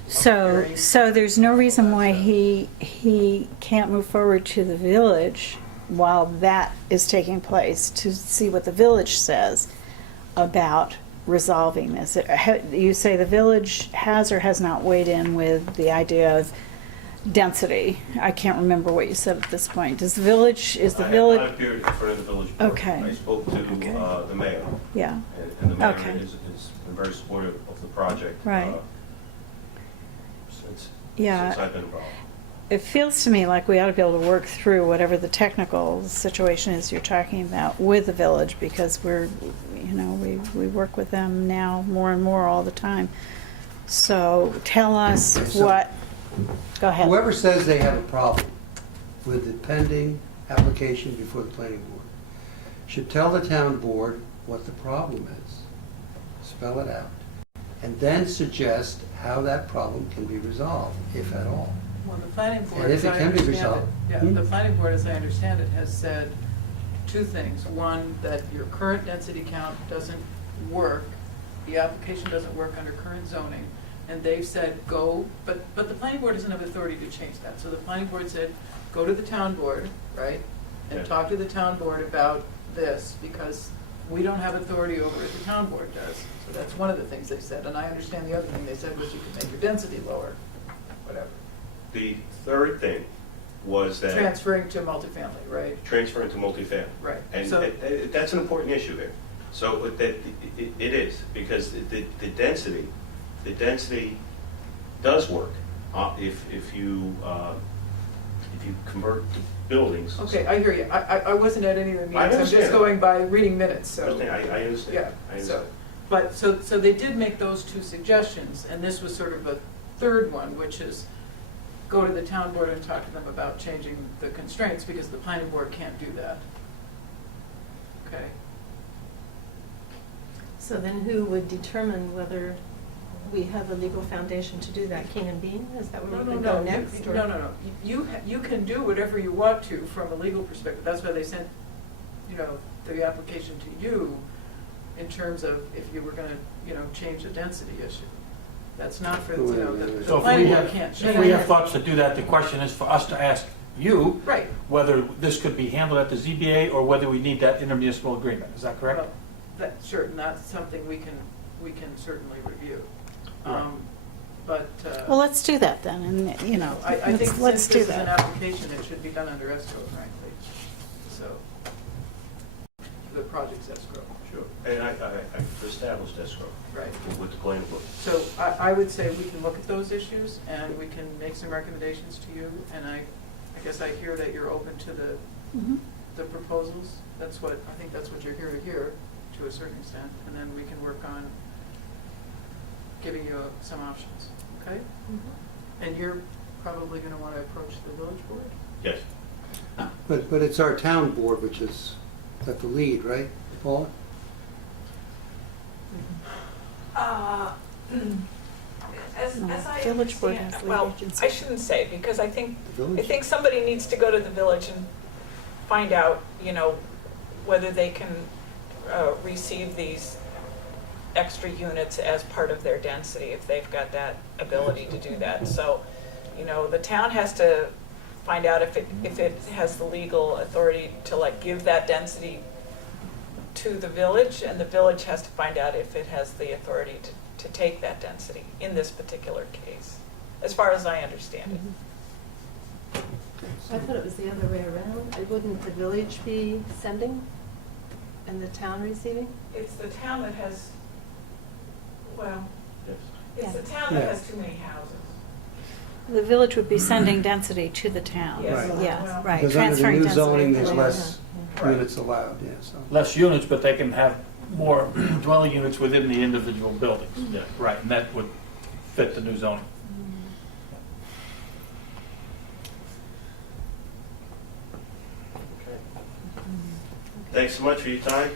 So there's no reason why he can't move forward to the village while that is taking place, to see what the village says about resolving this. You say the village has or has not weighed in with the idea of density. I can't remember what you said at this point. Does the village, is the I village? have not appeared in front of the village board. Okay. I spoke to Okay. the mayor, Yeah, and the mayor Okay. is been very supportive of the project. Right. Since Yeah. I've been involved. it feels to me like we ought to be able to work through whatever the technical situation is you're talking about with the village, because we're, you know, we work with them now more and more all the time. So tell us So- what, go ahead. Whoever says they have a problem with the pending application before the planning board should tell the town board what the problem is, spell it out, and then suggest how that problem can be resolved, if at all. Well, the planning board, And if as it I can be understand it, resolved. yeah, Hmm? the planning board, as I understand it, has said two things. One, that your current density count doesn't work, the application doesn't work under current zoning, and they've said go, but the planning board doesn't have authority to change that. So the planning board said, go to the town board, right? And Yeah. talk to the town board about this, because we don't have authority over it, the town board does. So that's one of the things they said, and I understand the other thing they said was you could make your density lower, whatever. The third thing was that. Transferring to multifamily, right? Transferring to multifamily. Right. And So- that's an important issue there. So that, it is, because the density does work if you if you convert the buildings. Okay, I hear you. I wasn't at any of the meetings. I'm just understand. going by reading minutes, so. I understand. Yeah, I so, understand. but, so they did make those two suggestions, and this was sort of a third one, which is go to the town board and talk to them about changing the constraints, because the planning board can't do that. Okay, So then who would determine whether we have a legal foundation to do that? King and Bean? Is that where we would go next? or- No. You can do whatever you want to from a legal perspective. That's why they sent, the application to you in terms of if you were gonna, change the density issue. That's not for, the So if planning we board have, can't if change. we have thoughts to do that, the question is for us to ask you Right. whether this could be handled at the ZBA or whether we need that intermunicipal agreement. Is that correct? Well, sure, and that's something we can certainly review. Right. But, Well, let's do that then, and, I think let's since do this is an that. application, it should be done under escrow, frankly. So, the project's escrow. Sure. And I've established escrow Right. with the planning board. So I would say we can look at those issues and we can make some recommendations to you. And I guess I hear that you're open to Mhm. the proposals. I think that's what you're here to hear, to a certain extent. And then we can work on giving you some options, okay? Mhm. And you're probably going to want to approach the village board? Yes. But it's our town board which is at the lead, right, Paul? As No, I village board understand, has lead well, agency. I shouldn't say, because I think The village? somebody needs to go to the village and find out, whether they can receive these extra units as part of their density, if they've got that ability to do that. So, the town has to find out if it has the legal authority to give that density to the village, and the village has to find out if it has the authority to take that density in this particular case, as far as I understand it. I thought it was the other way around. Wouldn't the village be sending and the town receiving? It's the town that has, well, Yes. it's the Yeah. town that Yeah. has too many houses. The village would be sending density to the town. Yes. Right. Yeah, Well, right, Because under the transferring new density. zoning, there's Yeah. less Right. units allowed, yeah, so. Less units, but they can have more dwelling units within the individual buildings. Yeah. Right, and that would fit the new zoning. Okay. Thanks so much for your time.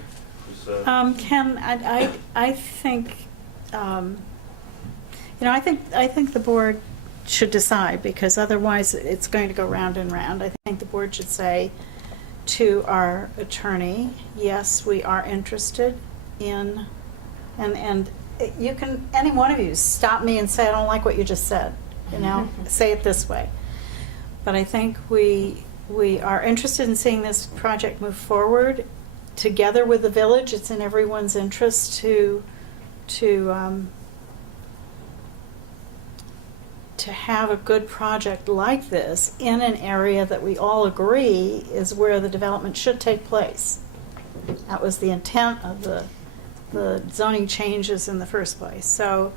It was, Ken, I think, I think the board should decide, because otherwise it's going to go round and round. I think the board should say to our attorney, yes, we are interested in, and you can, any one of you, stop me and say, I don't like what you just said, say it this way. But I think we are interested in seeing this project move forward together with the village. It's in everyone's interest to have a good project like this in an area that we all agree is where the development should take place. That was the intent of the zoning changes in the first place. So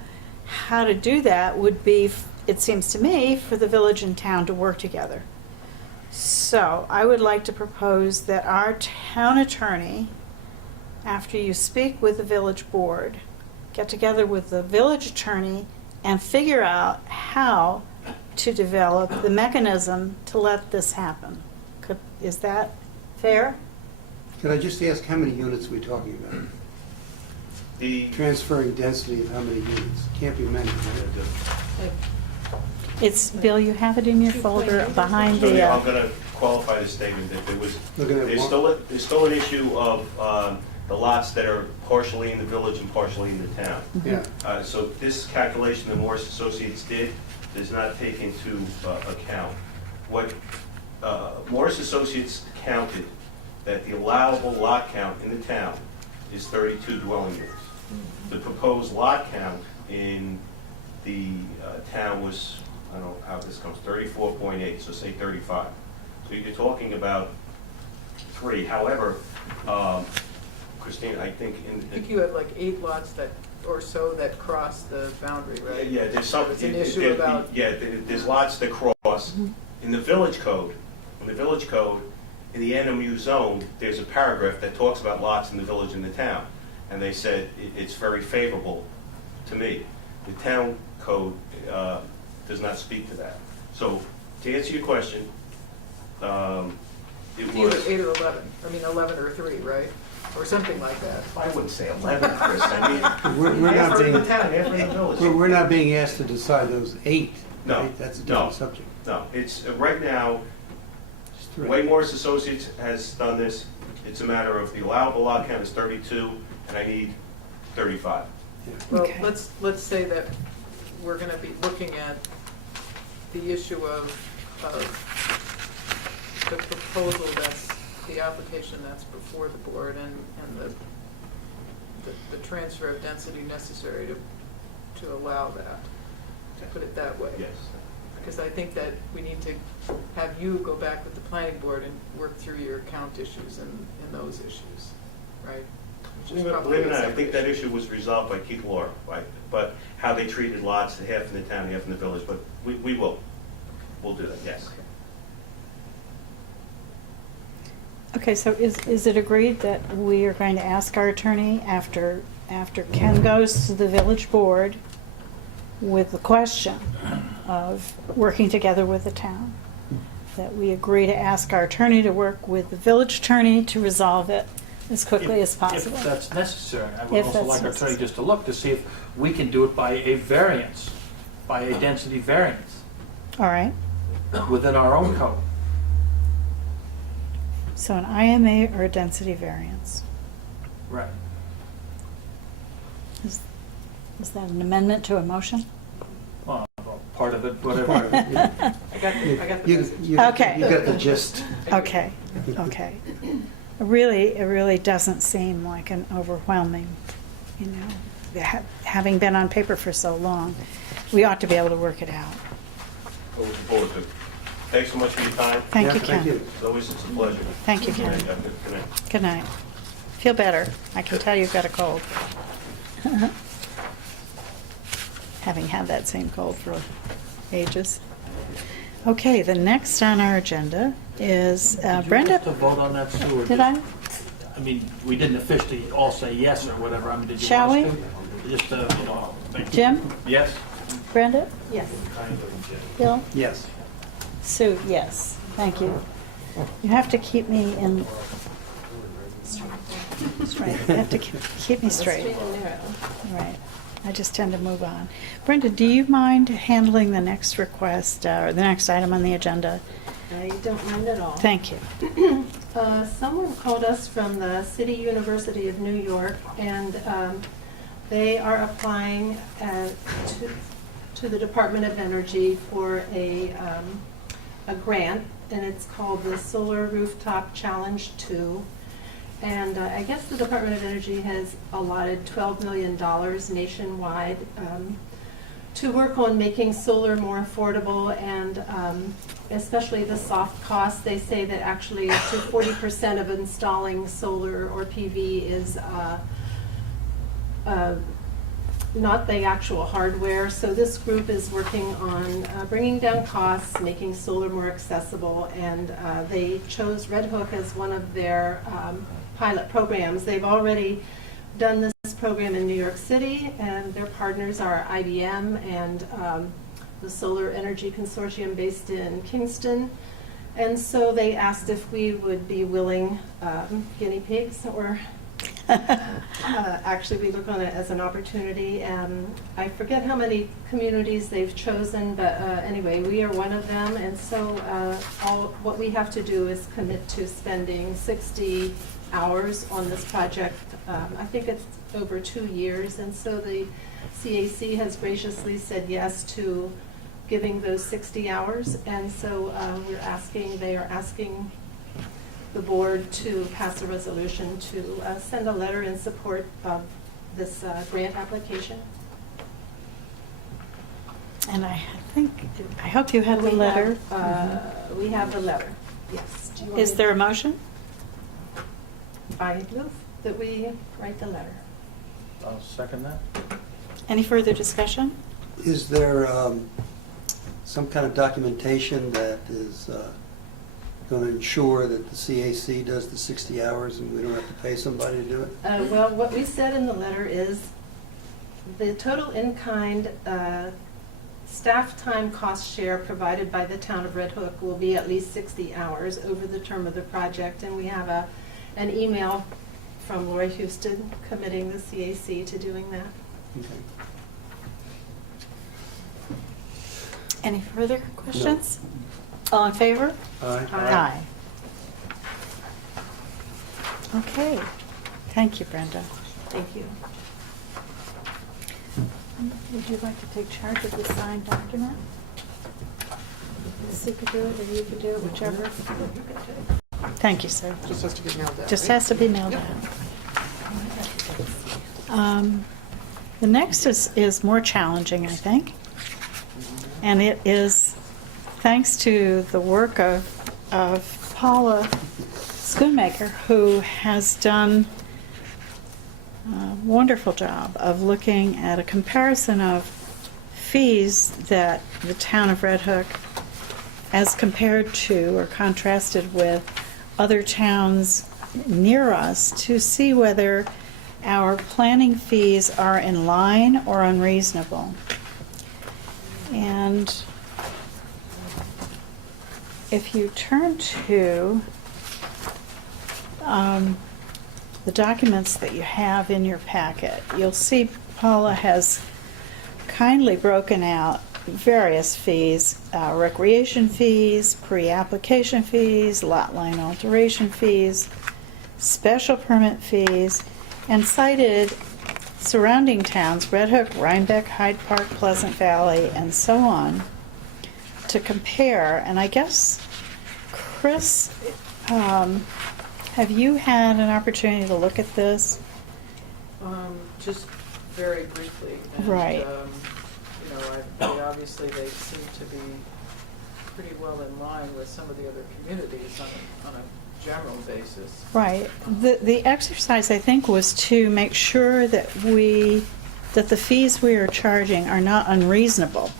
how to do that would be, it seems to me, for the village and town to work together. So I would like to propose that our town attorney, after you speak with the village board, get together with the village attorney and figure out how to develop the mechanism to let this happen. Is that fair? Could I just ask, how many units are we talking about? The, Transferring density of how many units? Can't be many, right? It's, Bill, you have it in your folder behind so the, I'm going to qualify the statement that Looking at there's still an issue of the lots that are partially in the village and partially in the town. Yeah, So this calculation that Morris Associates did does not take into account what Morris Associates counted, that the allowable lot count in the town is 32 dwelling units. The proposed lot count in the town was, I don't know how this comes, 34.8, so say 35. So you're talking about 3. However, Christine, I think I think you have like 8 lots or so that cross the boundary, right? Yeah, there's some, It's an issue about. there's lots that cross, In the village code, in the NMU zone, there's a paragraph that talks about lots in the village and the town. And they said it's very favorable to me. The town code does not speak to that. So to answer your question, it Either was, 8 or 11, I mean 11 or 3, right? Or something like that. I wouldn't say 11, Chris. I mean, We're not half in the being, town, half in the village. we're not being asked to decide those 8, No, right? That's a no. different subject. No, it's, right now, It's 3. Way Morris Associates has done this. It's a matter of the allowable lot count is 32, and I need 35. Well, Okay. let's say that we're going to be looking at the issue of the proposal that's, the application that's before the board and the transfer of density necessary to allow that, to put it that way. Yes. Because I think that we need to have you go back with the planning board and work through your count issues and those issues, right? Which is probably Believe it or a not, I separate think that issue. issue was resolved by Keith Laura, right? But how they treated lots, half in the town, half in the village, but we'll do that, yes. Okay, so is it agreed that we are going to ask our attorney after Ken goes to the village board with the question of working together with the town, that we agree to ask our attorney to work with the village attorney to resolve it as quickly as possible? If that's necessary. I would If also that's like our attorney necessary. just to look to see if we can do it by a variance, by a density variance All right, within our own code. so an IMA or a density variance. Right. Is that an amendment to a motion? Well, part of it, whatever. I got the You- message. you- Okay. You got the gist. Okay, okay. It really doesn't seem like an overwhelming, you know, having been on paper for so long, we ought to be able to work it out. We're looking forward to it. Thanks so much for your time. Thank you, Yeah, Ken. Thank you. As always, it's a pleasure. Thank you, Ken. Good night. Good night. Feel better. I can tell you've got a cold. Having had that same cold for ages. Okay, the next on our agenda is Did you Brenda. have to vote on that, Sue? or Did just- I? I mean, we didn't officially all say yes or whatever. I mean, did you Shall want us to? Just, Jim? Yes? Brenda? Yes. Bill? Yes. Sue, yes. Thank you. You have to keep me in straight. You have to keep me straight. Straight and narrow. Right. I just tend to move on. Brenda, do you mind handling the next request, or the next item on the agenda? I don't mind at all. Thank you. Someone called us from the City University of New York, and they are applying to the Department of Energy for a grant, and it's called the Solar Rooftop Challenge 2. And I guess the Department of Energy has allotted $12 million nationwide to work on making solar more affordable, and especially the soft costs. They say that actually up to 40% of installing solar or PV is not the actual hardware. So this group is working on bringing down costs, making solar more accessible, and they chose Red Hook as one of their pilot programs. They've already done this program in New York City, and their partners are IBM and the Solar Energy Consortium based in Kingston. And so they asked if we would be willing guinea pigs, or actually we look on it as an opportunity. I forget how many communities they've chosen, but anyway, we are one of them. And so what we have to do is commit to spending 60 hours on this project. I think it's over 2 years, and so the CAC has graciously said yes to giving those 60 hours, and so they are asking the board to pass a resolution to send a letter in support of this grant application. And I hope you have the letter. We have the letter, yes. Do you want Is me there a to- motion? I move that we write the letter. I'll second that. Any further discussion? Is there some kind of documentation that is going to ensure that the CAC does the 60 hours and we don't have to pay somebody to do it? Well, what we said in the letter is the total in-kind staff time cost share provided by the town of Red Hook will be at least 60 hours over the term of the project. And we have an email from Lori Houston committing the CAC to doing that. Okay. Any further questions? All in favor? Aye. Aye. Okay. Thank you, Brenda. Thank you. Would you like to take charge of the signed document? Sue could do it, or you could do it, whichever. Thank you, sir. Just has to get nailed down. Just right? has to be mailed out. The next is more challenging, I think. And it is thanks to the work of Paula Schoonmaker, who has done a wonderful job of looking at a comparison of fees that the town of Red Hook, as compared to or contrasted with other towns near us, to see whether our planning fees are in line or unreasonable. And if you turn to the documents that you have in your packet, you'll see Paula has kindly broken out various fees, recreation fees, pre-application fees, lot line alteration fees, special permit fees, and cited surrounding towns, Red Hook, Rhinebeck, Hyde Park, Pleasant Valley, and so on, to compare. And I guess, Chris, have you had an opportunity to look at this? Just very briefly. And, Right. You know, obviously they seem to be pretty well in line with some of the other communities on a general basis. Right. The exercise, I think, was to make sure that the fees we are charging are not unreasonable.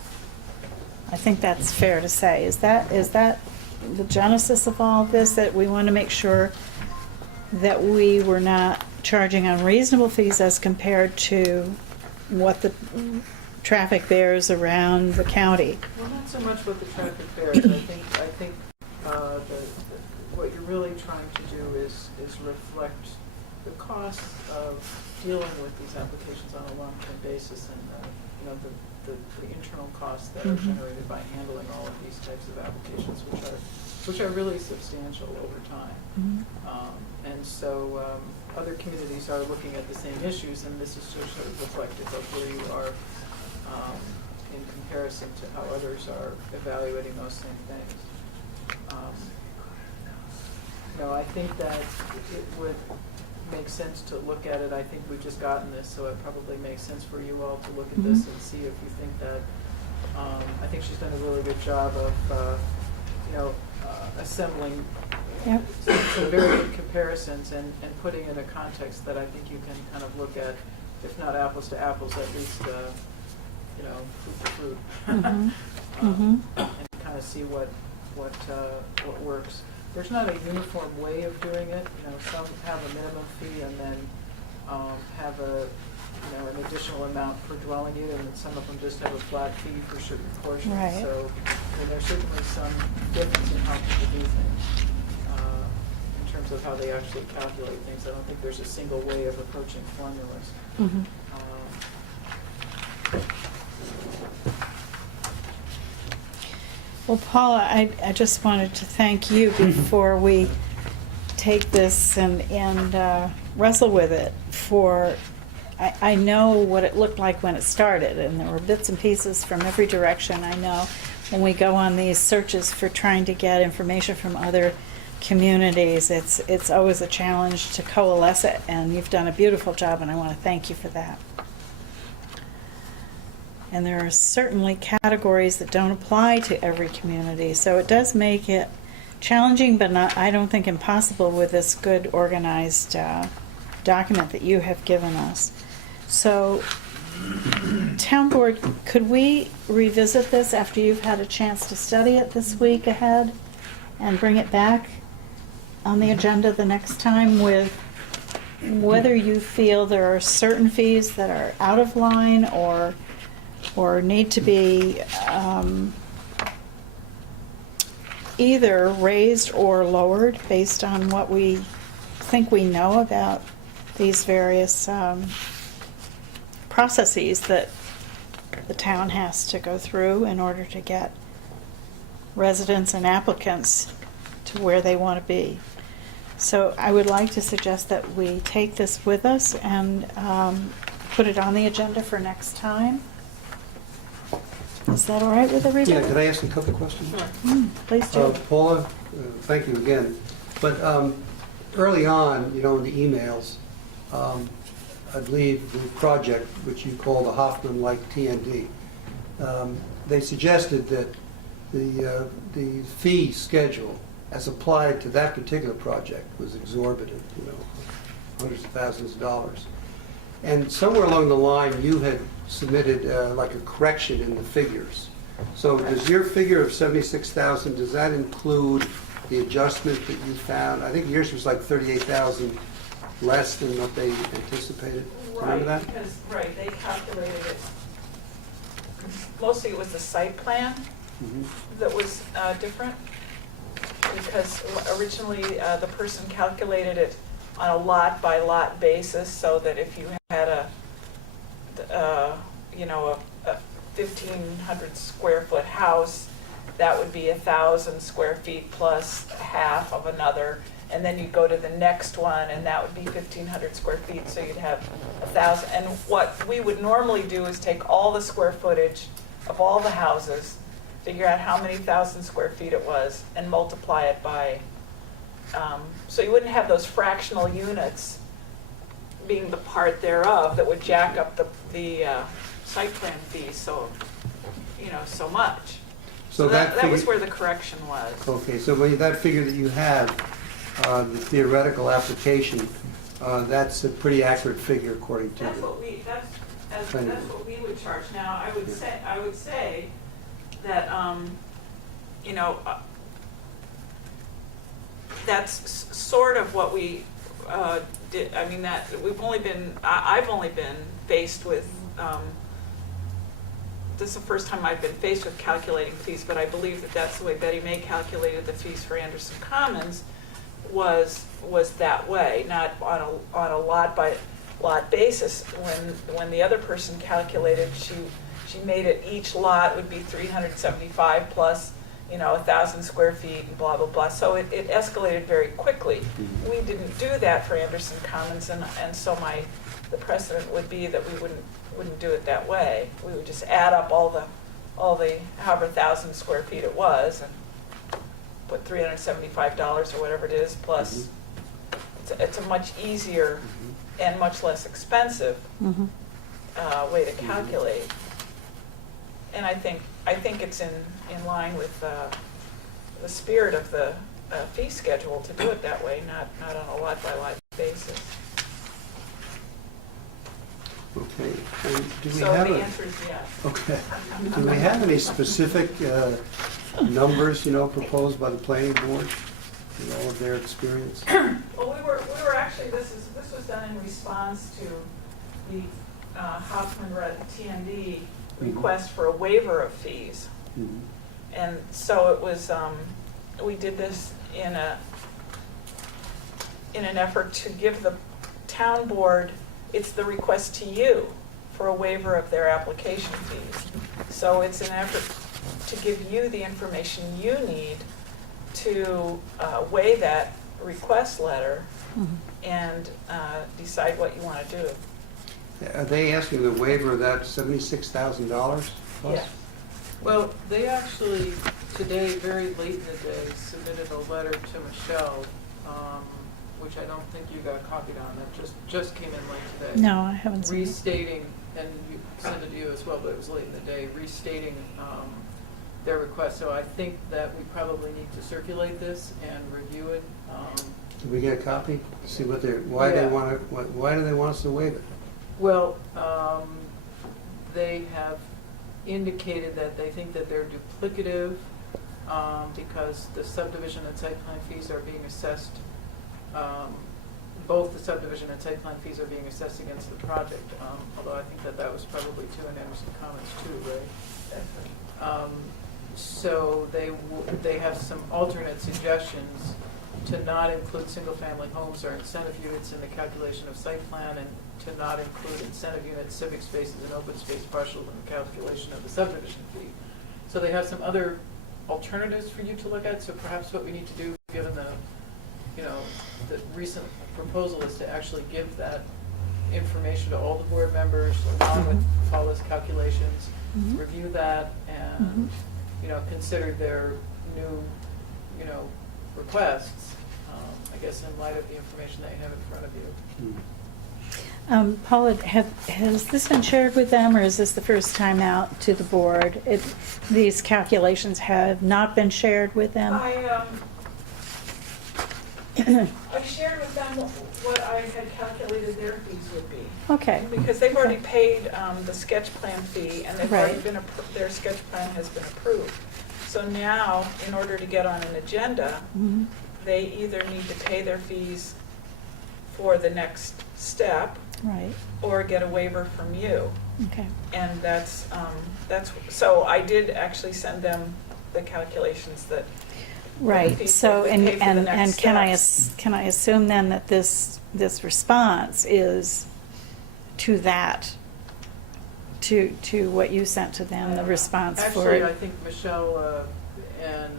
I think that's fair to say. Is that the genesis of all of this, that we want to make sure that we were not charging unreasonable fees as compared to what the traffic bears around the county? Well, not so much what the traffic bears. I think what you're really trying to do is reflect the cost of dealing with these applications on a long-term basis, and you know, the internal costs that are generated by handling all of these types of applications, which are really substantial over time. And so other communities are looking at the same issues, and this is just sort of reflective of where you are in comparison to how others are evaluating those same things. You know, I think that it would make sense to look at it. I think we've just gotten this, so it probably makes sense for you all to look at this and see if you think that. I think she's done a really good job of, you know, assembling some very good comparisons and putting in a context that I think you can kind of look at, if not apples to apples, at least, you know, fruit to fruit, and kind of see what works. There's not a uniform way of doing it. You know, some have a minimum fee and then have an additional amount per dwelling unit, and some of them just have a flat fee for certain portions. Right. So there's certainly some difference in how people do things in terms of how they actually calculate things. I don't think there's a single way of approaching formulas. Well, Paula, I just wanted to thank you before we take this and wrestle with it. I know what it looked like when it started, and there were bits and pieces from every direction. I know when we go on these searches for trying to get information from other communities, it's always a challenge to coalesce it, and you've done a beautiful job, and I want to thank you for that. And there are certainly categories that don't apply to every community, so it does make it challenging, but I don't think impossible with this good organized document that you have given us. So Town Board, could we revisit this after you've had a chance to study it this week ahead and bring it back on the agenda the next time with whether you feel there are certain fees that are out of line or need to be either raised or lowered based on what we think we know about these various processes that the town has to go through in order to get residents and applicants to where they want to be. So I would like to suggest that we take this with us and put it on the agenda for next time. Is that all right with everybody? Yeah, could I ask a couple of questions? Please do. Paula, thank you again. But early on, in the emails, I believe the project, which you call the Hoffman-like TND, they suggested that the fee schedule as applied to that particular project was exorbitant, hundreds of thousands of dollars. And somewhere along the line, you had submitted like a correction in the figures. So does your figure of 76,000, does that include the adjustment that you found? I think yours was like 38,000 less than what they anticipated. Remember that? Right, they calculated it. Mostly it was the site plan that was different, because originally the person calculated it on a lot-by-lot basis, so that if you had a 1,500 square foot house, that would be 1,000 square feet plus half of another, and then you'd go to the next one, and that would be 1,500 square feet, so you'd have 1,000. And what we would normally do is take all the square footage of all the houses, figure out how many thousand square feet it was, and multiply it by, so you wouldn't have those fractional units being the part thereof that would jack up the site plan fee so much. So that was where the correction was. Okay, so when that figure that you have, the theoretical application, that's a pretty accurate figure according to That's you. what we would charge. Now, I would say that that's sort of what we did. I mean, that I've only been faced with. This is the first time I've been faced with calculating fees, but I believe that that's the way Betty May calculated the fees for Anderson Commons, was that way, not on a lot by lot basis. When the other person calculated, she made it each lot would be 375 plus 1,000 square feet and blah blah blah. So it escalated very quickly. We didn't do that for Anderson Commons, and so the precedent would be that we wouldn't do it that way. We would just add up all the however 1,000 square feet it was and put $375 or whatever it is plus. It's a much easier and much less expensive way to calculate. And I think it's in line with the spirit of the fee schedule to do it that way, not on a lot by lot basis. Okay. And do we So have the a, answer is yes. okay. Do we have any specific numbers, proposed by the planning board in all of their experience? Well, we were actually, this was done in response to the Hoffman TND request for a waiver of fees. And so it was, we did this in an effort to give the town board, it's the request to you for a waiver of their application fees. So it's an effort to give you the information you need to weigh that request letter and decide what you want to do. Are they asking the waiver of that $76,000 plus? Yeah. Well, they actually, today, very late in the day, submitted a letter to Michelle, which I don't think you got copied on, that just came in late today. No, I haven't seen it. Restating, and you sent it to you as well, but it was late in the day, restating their request. So I think that we probably need to circulate this and review it. Did we get a copy? See what why Yeah. do they want us to waive it? Well, they have indicated that they think that they're duplicative because the subdivision and site plan fees are being assessed, both the subdivision and site plan fees are being assessed against the project, although I think that that was probably two in Emerson Commons too, right? So they have some alternate suggestions to not include single-family homes or incentive units in the calculation of site plan, and to not include incentive units, civic spaces, and open space parcels in the calculation of the subdivision fee. So they have some other alternatives for you to look at, so perhaps what we need to do, given the, the recent proposal, is to actually give that information to all the board members, along with Paula's calculations, review that, and, consider their new, requests, I guess, in light of the information that you have in front of you. Paula, has this been shared with them, or is this the first time out to the board? These calculations have not been shared with them? I shared with them what I had calculated their fees would be. Okay. Because they've already paid the sketch plan fee, and they've already Right. been, their sketch plan has been approved. So now, in order to get on an agenda, Mhm. they either need to pay their fees for the next step, Right, or get a waiver from you. okay. And that's, so I did actually send them the calculations that. Right, fees so, that and, would pay for the and next and steps. can I assume then that this response is to that, to what you sent to them, the response for Actually, I it? think Michelle and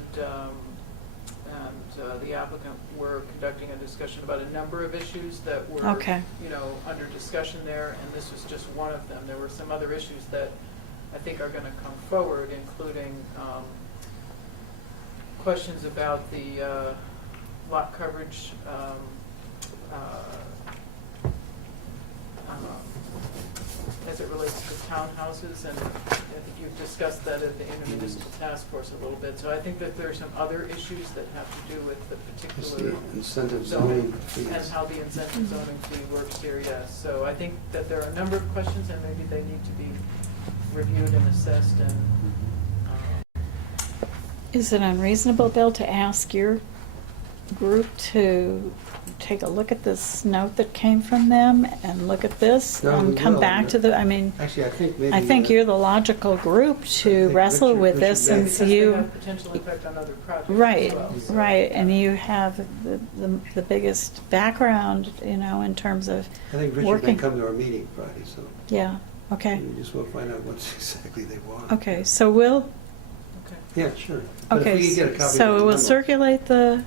the applicant were conducting a discussion about a number of issues that were, Okay. under discussion there, and this was just one of them. There were some other issues that I think are going to come forward, including questions about the lot coverage, as it relates to townhouses, and I think you've discussed that at the intermunicipal task force a little bit. So I think that there are some other issues that have to do with the It's particular the incentive zoning fees. and how the incentive zoning fee works here, yes. So I think that there are a number of questions, and maybe they need to be reviewed and assessed, and Is it unreasonable, Bill, to ask your group to take a look at this note that came from them and look at this No, we and come will. back to the, I mean, Actually, I think maybe. I think you're the logical group to think wrestle Richard- with Richard this, may- and because so they you, have potential impact on other projects as right, well. So, right, and yeah. you have the biggest background, in terms of, I think Richard may working. come to our meeting Friday, so yeah, okay, we just will find out what exactly they want. okay, so we'll, Okay. Yeah, sure. But if okay, we could get a copy of so the we'll memo. circulate the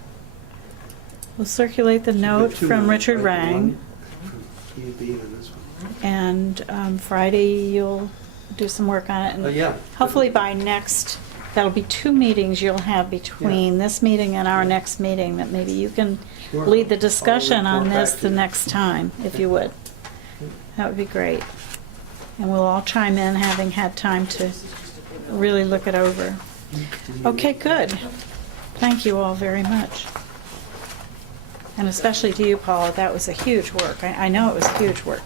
Should be note two from memos, Richard right? Rang. One from PUB and this one. And Friday, you'll do some work on it. And Yeah. hopefully by next, that'll be 2 meetings you'll have between this meeting and our next meeting, that maybe you can Sure. lead the I'll discussion on report this back to the you. next time, if you would. That would be great. And we'll all chime in, having had time to really look it over. Okay, good. Thank you all very much. And especially to you, Paula, that was a huge work. I know it was huge work.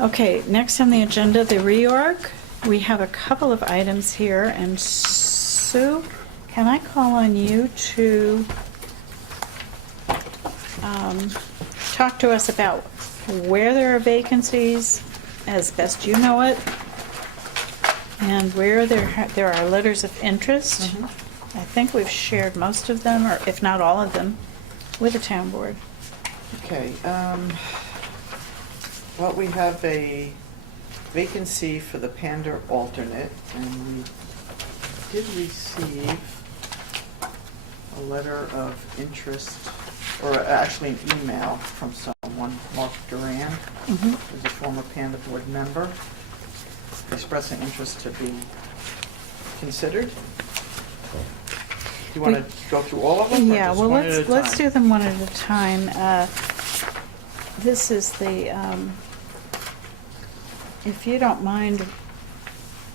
Okay, next on the agenda, the reorg. We have a couple of items here, and Sue, can I call on you to talk to us about where there are vacancies, as best you know it, and where there are letters of interest. I think we've shared most of them, or if not all of them, with the town board. Okay, well, we have a vacancy for the Pander alternate, and we did receive a letter of interest, or actually an email from someone, Mark Duran, Mhm. who's a former Panda board member, expressing interest to be considered. Do you want to go through all of them, or Yeah, just well, one at a let's time? do them one at a time. This is the, if you don't mind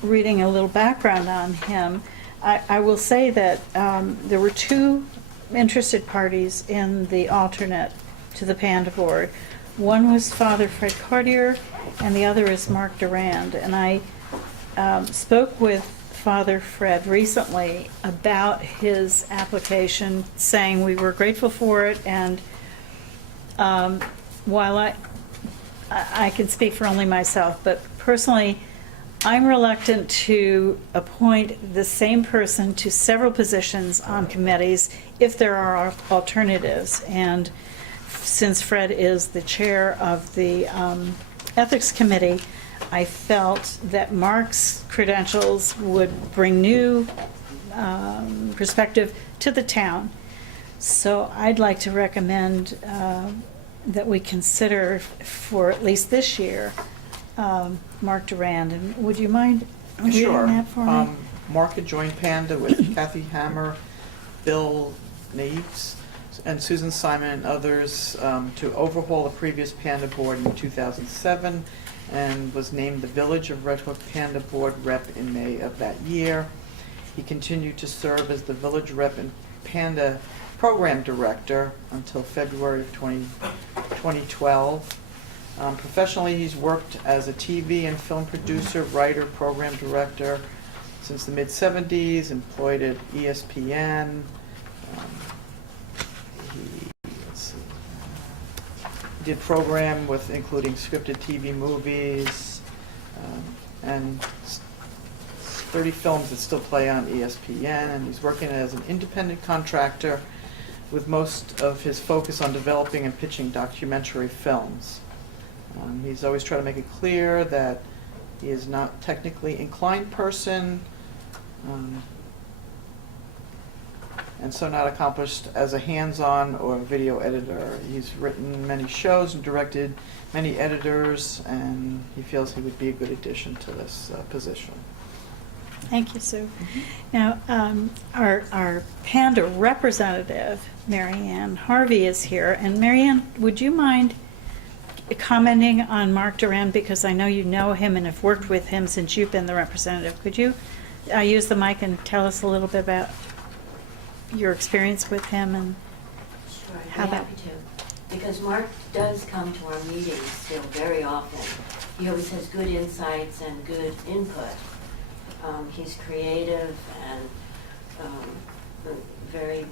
reading a little background on him, I will say that there were 2 interested parties in the alternate to the Panda board. One was Father Fred Cartier, and the other is Mark Durand. And I spoke with Father Fred recently about his application, saying we were grateful for it, and while I can speak for only myself, but personally, I'm reluctant to appoint the same person to several positions on committees if there are alternatives. And since Fred is the chair of the Ethics Committee, I felt that Mark's credentials would bring new perspective to the town. So I'd like to recommend that we consider for at least this year, Mark Durand. And would you mind reading Sure. that for me? Mark had joined Panda with Kathy Hammer, Bill Naves, and Susan Simon and others to overhaul the previous Panda board in 2007, and was named the Village of Red Hook Panda Board Rep in May of that year. He continued to serve as the Village Rep and Panda Program Director until February of 2012. Professionally, he's worked as a TV and film producer, writer, program director since the mid-'70s, employed at ESPN. He did program with including scripted TV movies and 30 films that still play on ESPN, and he's working as an independent contractor with most of his focus on developing and pitching documentary films. He's always tried to make it clear that he is not a technically inclined person, and so not accomplished as a hands-on or video editor. He's written many shows and directed many editors, and he feels he would be a good addition to this position. Thank you, Sue. Now, our Panda representative, Marianne Harvey, is here. And Marianne, would you mind commenting on Mark Durand, because I know you know him and have worked with him since you've been the representative. Could you use the mic and tell us a little bit about your experience with him and Sure, I'd how be that... happy to. Because Mark does come to our meetings still very often. He always has good insights and good input. He's creative and very,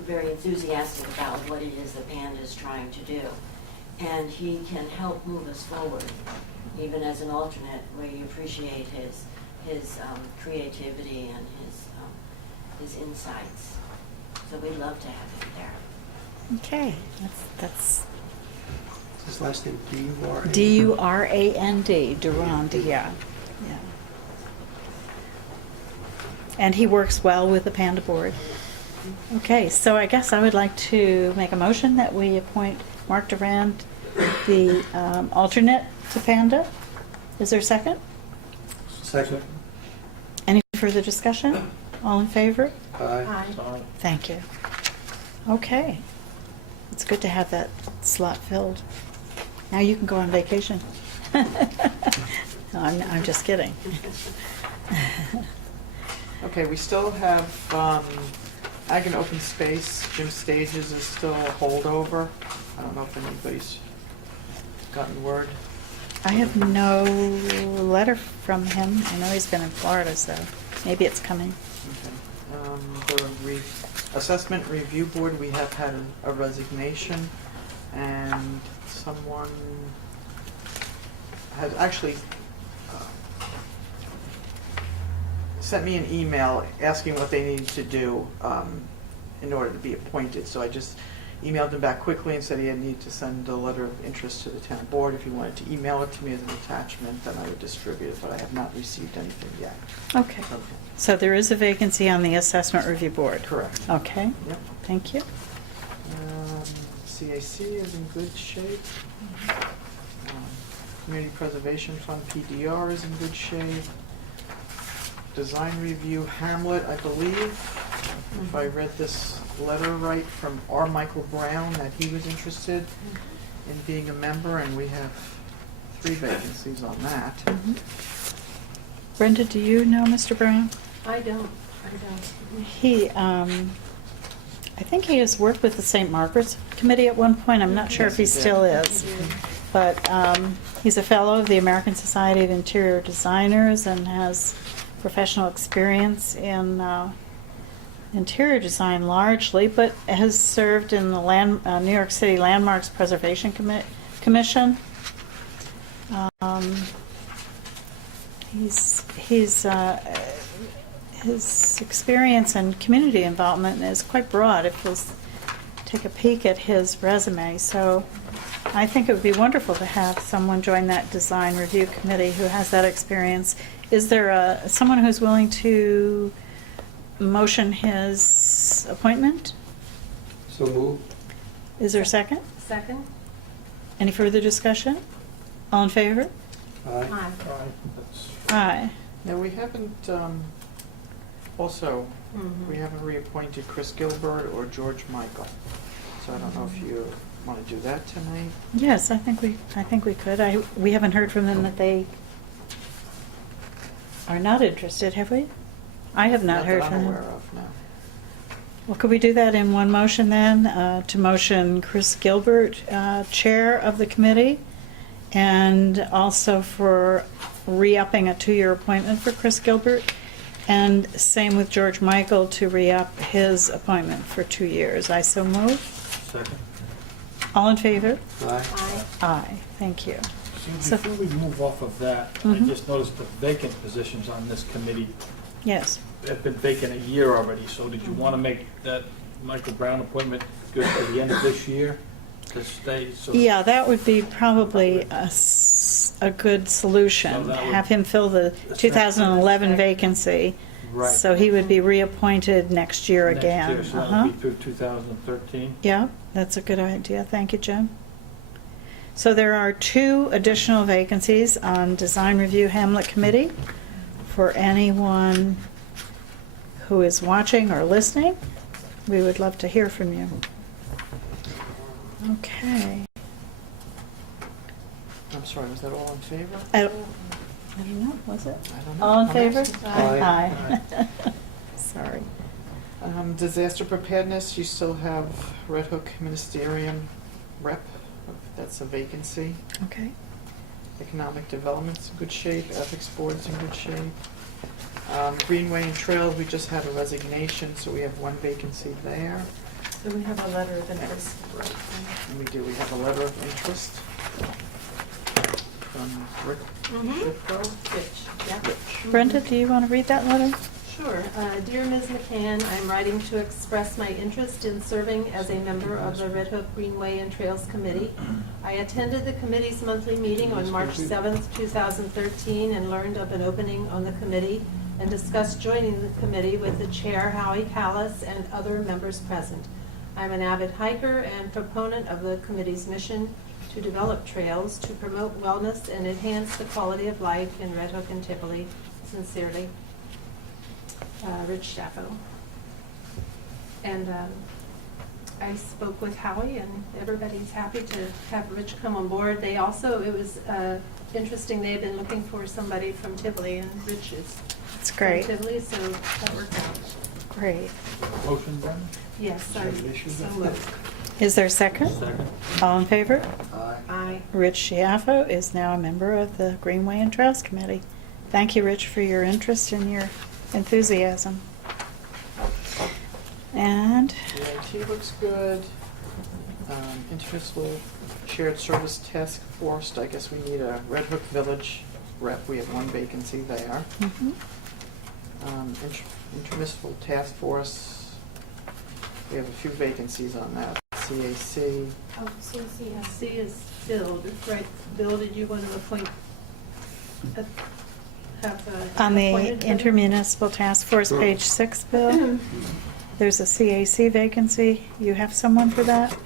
very enthusiastic about what it is that Panda is trying to do. And he can help move us forward, even as an alternate, where you appreciate his creativity and his insights. So we'd love to have him there. Okay, that's His last name, D-U-R-A? D-U-R-A-N-D, Durand, yeah. And he works well with the Panda Board. Okay, so I guess I would like to make a motion that we appoint Mark Durand, the alternate to Panda. Is there a second? Second. Any further discussion? All in favor? Aye. Thank you. Okay. It's good to have that slot filled. Now you can go on vacation. No, I'm just kidding. Okay, we still have Ag and Open Space. Jim Stages is still a holdover. I don't know if anybody's gotten word. I have no letter from him. I know he's been in Florida, so maybe it's coming. Okay. The Assessment Review Board, we have had a resignation, and someone has actually sent me an email asking what they needed to do in order to be appointed. So I just emailed him back quickly and said he had need to send a letter of interest to the town board. If he wanted to email it to me as an attachment, then I would distribute it, but I have not received anything yet. Okay. So there is a vacancy on the Assessment Review Board? Correct. Okay. Yep. Thank you. CAC is in good shape. Community Preservation Fund, PDR, is in good shape. Design Review, Hamlet, I believe, if I read this letter right, from R. Michael Brown, that he was interested in being a member, and we have 3 vacancies on that. Brenda, do you know Mr. Brown? I don't. He, I I think he has worked with the St. Margaret's Committee at one point. I'm not sure if he Yes, he did. still is. But he's a fellow of the American Society of Interior Designers and has professional experience in interior design largely, but has served in the New York City Landmarks Preservation Commission. His experience and community involvement is quite broad. If we'll take a peek at his resume, so I think it would be wonderful to have someone join that design review committee who has that experience. Is there someone who's willing to motion his appointment? So moved. Is there a second? Second? Any further discussion? All in favor? Aye. Aye. Aye. That's- Aye. Now, we haven't, also, we haven't reappointed Chris Gilbert or George Michael. So I don't know if you want to do that tonight. Yes, I think we could. We haven't heard from them that they are not interested, have we? I have not heard that from I'm them. aware of, no. Well, could we do that in one motion then? To motion Chris Gilbert, chair of the committee, and also for re-upping a 2-year appointment for Chris Gilbert, and same with George Michael to re-up his appointment for 2 years. I so move. Second. All in favor? Aye. Aye. Aye. Thank you. So So- before we move off of that, I Mhm. just noticed the vacant positions on this committee Yes. have been vacant a year already, so did you want to make that Michael Brown appointment good to the end of this year to stay? So Yeah, that would be probably a good solution. So that would- Have him fill the 2011 vacancy. Right. So he would be reappointed next year Next again. year, so that Uh-huh. would be through 2013. Yeah, that's a good idea. Thank you, Jim. So there are 2 additional vacancies on Design Review Hamlet Committee. For anyone who is watching or listening, we would love to hear from you. Okay. I'm sorry, was that all in favor? I don't know, was it? I don't know. All in I'm favor? asking. Aye. Aye. Sorry. Disaster preparedness, you still have Red Hook Ministerium rep, that's a vacancy. Okay. Economic development's in good shape, ethics board's in good shape. Greenway and Trails, we just had a resignation, so we have 1 vacancy there. So we have a letter of interest. And we have a letter of interest from Rick Shipko. Rich, yeah. Rich. Brenda, do you want to read that letter? Sure. Dear Ms. McCann, I'm writing to express my interest in serving as a member of the Red Hook Greenway and Trails Committee. I attended the committee's monthly meeting on March 7th, 2013, and learned of an opening on the committee and discussed joining the committee with the chair, Howie Callis, and other members present. I'm an avid hiker and proponent of the committee's mission to develop trails to promote wellness and enhance the quality of life in Red Hook and Tivoli. Sincerely, Rich Staffo. And I spoke with Howie, and everybody's happy to have Rich come on board. They also, it was interesting, they had been looking for somebody from Tivoli, and Rich is That's from great. Tivoli, so that worked out. Great. Motion, Brenda? Yes, Is there an issue so with moved. Is there a second? Second. All in favor? Aye. Aye. Rich Schiaffo is now a member of the Greenway and Trails Committee. Thank you, Rich, for your interest and your enthusiasm. And The IT looks good. Intermunicipal Shared Service Task Force, I guess we need a Red Hook Village rep, we have 1 vacancy there. mhm. Intermunicipal Task Force, we have a few vacancies on that. CAC, Oh, CCSC is filled, right? Bill, did you want to appoint, On the appointed him? intermunicipal task force, Sure. page 6, Bill, there's a CAC vacancy. You have someone for that?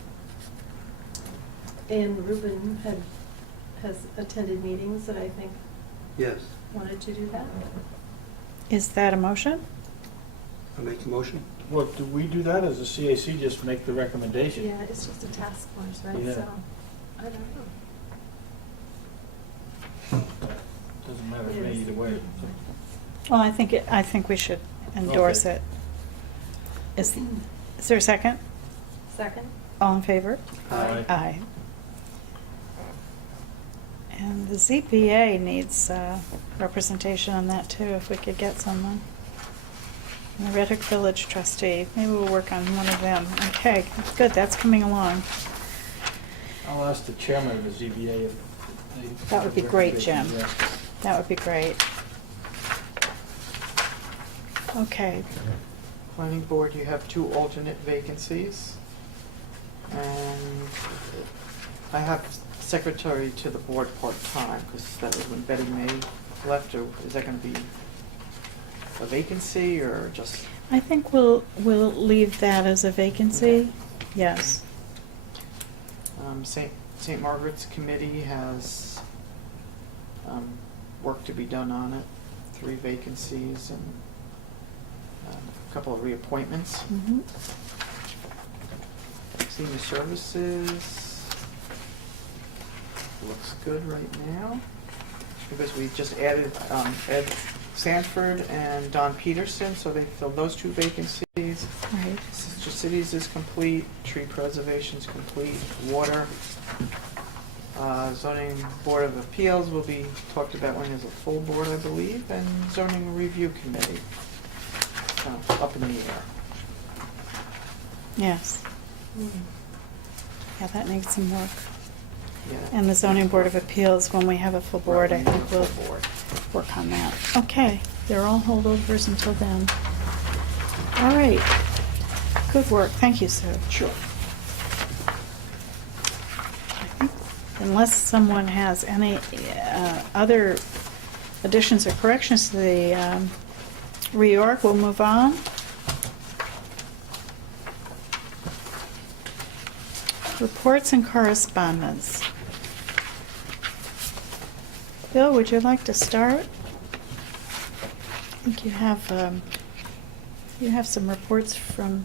And Ruben has attended meetings that I think Yes. wanted to do that. Is that a motion? I make the motion? Well, do we do that as a CAC, just make the recommendation? Yeah, it's just a task force, right? Yeah. So, I don't know. Doesn't matter to It me is. either way. Well, I think we should endorse Okay. it. Is there a second? Second? All in favor? Aye. Aye. And the ZBA needs representation on that too, if we could get someone. And the Red Hook Village trustee, maybe we'll work on one of them. Okay, good, that's coming along. I'll ask the chairman of the ZBA if they... That would be great, Jim. Yeah. That would be great. Okay, Planning board, you have 2 alternate vacancies. And I have secretary to the board part-time, because that was when Betty May left, or is that gonna be a vacancy, or just? I think we'll leave that as a vacancy, yes. St. Margaret's Committee has work to be done on it, 3 vacancies and a couple of reappointments. Mhm. Senior Services looks good right now, because we just added Ed Sanford and Don Peterson, so they filled those 2 vacancies. Right. Sister Cities is complete, tree preservation's complete, water. Zoning Board of Appeals will be talked about when there's a full board, I believe, and Zoning Review Committee, up in the air. Yes. Yeah, that needs some work. Yeah. And the zoning board of appeals, when we have a full board, I Right, think we'll full board. work on that. Okay, they're all holdovers until then. All right. Good work. Thank you, sir. Sure. I think unless someone has any other additions or corrections to the reorg, we'll move on. Reports and correspondence. Bill, would you like to start? I think you have some reports from,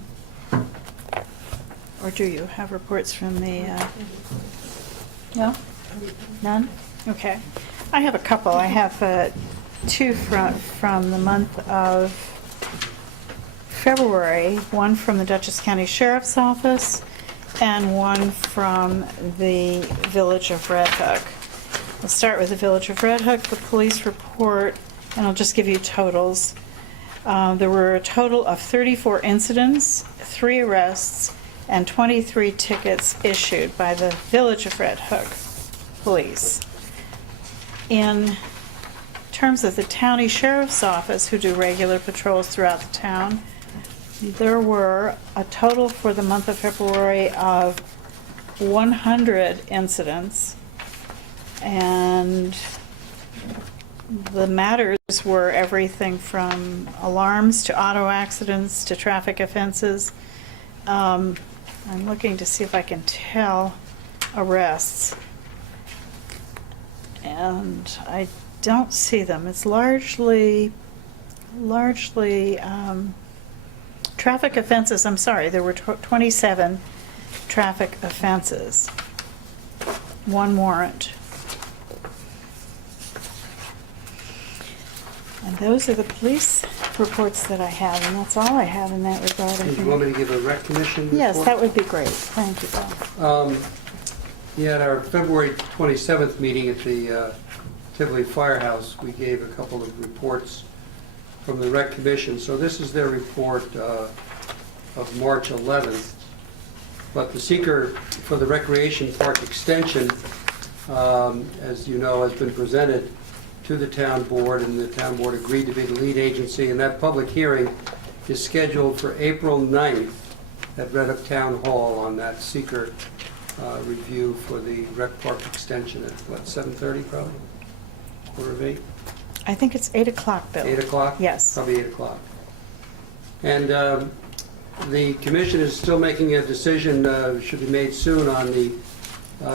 or do you have reports from the, no? None? Okay. I have a couple. I have 2 from the month of February, one from the Dutchess County Sheriff's Office, and one from the Village of Red Hook. I'll start with the Village of Red Hook, the police report, and I'll just give you totals. There were a total of 34 incidents, 3 arrests, and 23 tickets issued by the Village of Red Hook Police. In terms of the County Sheriff's Office, who do regular patrols throughout the town, there were a total for the month of February of 100 incidents, and the matters were everything from alarms to auto accidents to traffic offenses. I'm looking to see if I can tell arrests, and I don't see them. It's largely traffic offenses. I'm sorry, there were 27 traffic offenses, 1 warrant. And those are the police reports that I have, and that's all I have in that regard. I Do you think. want me to give a rec commission report? Yes, that would be great. Thank you, Bill. Yeah, at our February 27th meeting at the Tivoli Firehouse, we gave a couple of reports from the Rec Commission. So this is their report of March 11th. But the seeker for the Recreation Park extension, as you know, has been presented to the town board, and the town board agreed to be the lead agency. And that public hearing is scheduled for April 9th at Red Hook Town Hall on that seeker review for the rec park extension at, what, 7:30 probably? 7:45? I think it's 8 o'clock, Bill. 8 o'clock? Yes. Probably 8 o'clock. And the commission is still making a decision, should be made soon, on the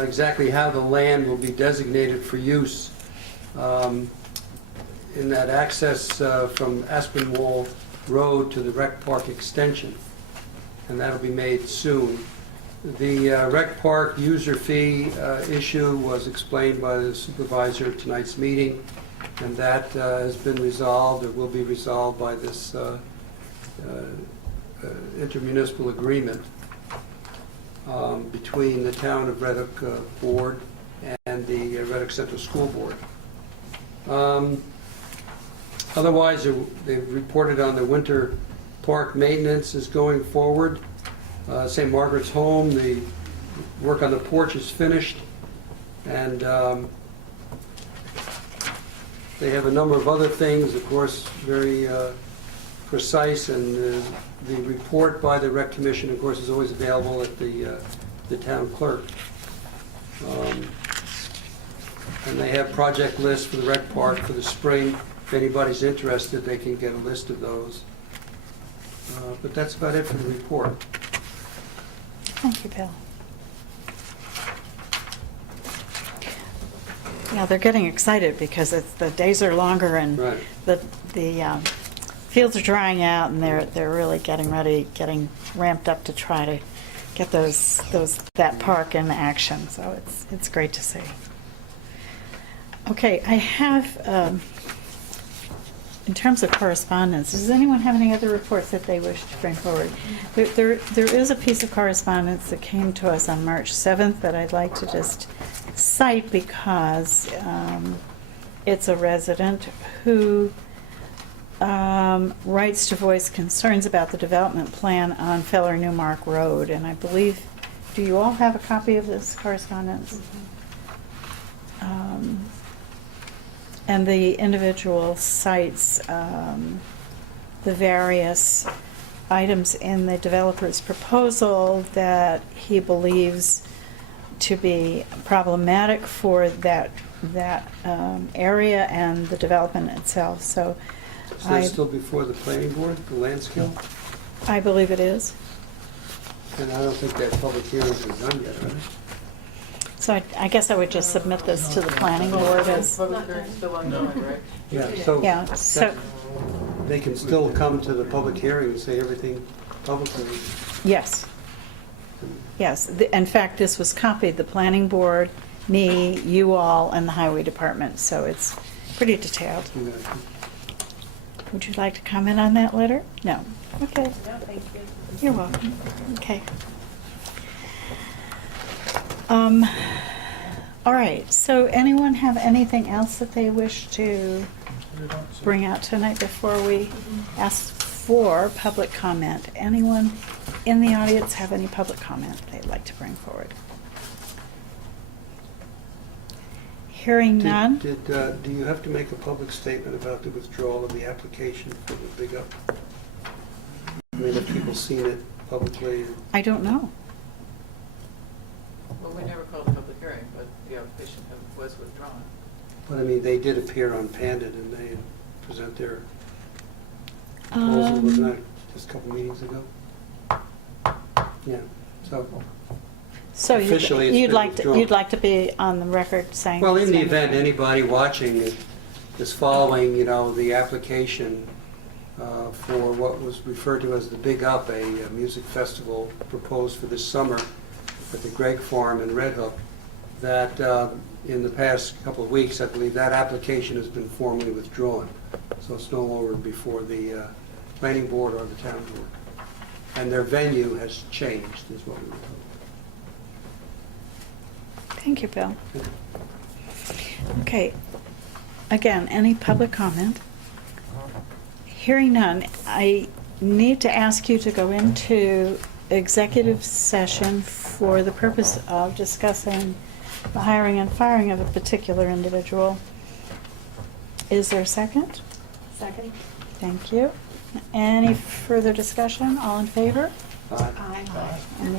exactly how the land will be designated for use in that access from Aspinwall Road to the rec park extension. And that'll be made soon. The rec park user fee issue was explained by the supervisor at tonight's meeting, and that has been resolved, or will be resolved by this intermunicipal agreement between the Town of Red Hook Board and the Red Hook Central School Board. Otherwise, they've reported on the winter park maintenance is going forward. St. Margaret's Home, the work on the porch is finished, and they have a number of other things, of course, very precise, and the report by the Rec Commission, of course, is always available at the town clerk. And they have project lists for the rec park for the spring. If anybody's interested, they can get a list of those. But that's about it for the report. Thank you, Bill. Yeah, they're getting excited because the days are longer and Right. the fields are drying out, and they're really getting ready, getting ramped up to try to get that park in action. So it's great to see. Okay, I have, in terms of correspondence, does anyone have any other reports that they wish to bring forward? There is a piece of correspondence that came to us on March 7th that I'd like to just cite because it's a resident who writes to voice concerns about the development plan on Feller Newmark Road. And I believe, do you all have a copy of this correspondence? And the individual cites the various items in the developer's proposal that he believes to be problematic for that area and the development itself. So Is that still before the planning board, the land skill? I believe it is. And I don't think that public hearings are done yet, are they? So I guess I would just submit this to the planning board as, Public hearing's still ongoing, right? Yeah, so yeah, so, they can still come to the public hearing and say everything publicly. yes. Yes, in fact, this was copied, the planning board, me, you all, and the highway department, so it's pretty detailed. You know. Would you like to comment on that letter? No. Okay. No, thank you. You're welcome. Okay. All right, so anyone have anything else that they wish to bring out tonight before we ask for public comment? Anyone in the audience have any public comment they'd like to bring forward? Hearing none? Do you have to make a public statement about the withdrawal of the application for the Big Up? I mean, have people seen it publicly? I don't know. Well, we never called a public hearing, but the application was withdrawn. But I mean, they did appear on Pandit and they present their proposal, wasn't that just a couple meetings ago? Yeah, so, So Officially, it's you'd been like withdrawn. you'd like to be on the record saying. well, in it's the been event withdrawn. anybody watching is following, the application for what was referred to as the Big Up, a music festival proposed for this summer at the Gregg Farm in Red Hook, that in the past couple of weeks, I believe that application has been formally withdrawn. So it's no longer before the planning board or the town board. And their venue has changed, is what we were told. Thank you, Bill. Okay. Again, any public comment? Hearing none, I need to ask you to go into executive session for the purpose of discussing the hiring and firing of a particular individual. Is there a second? Second? Thank you. Any further discussion? All in favor? Aye. Aye. Any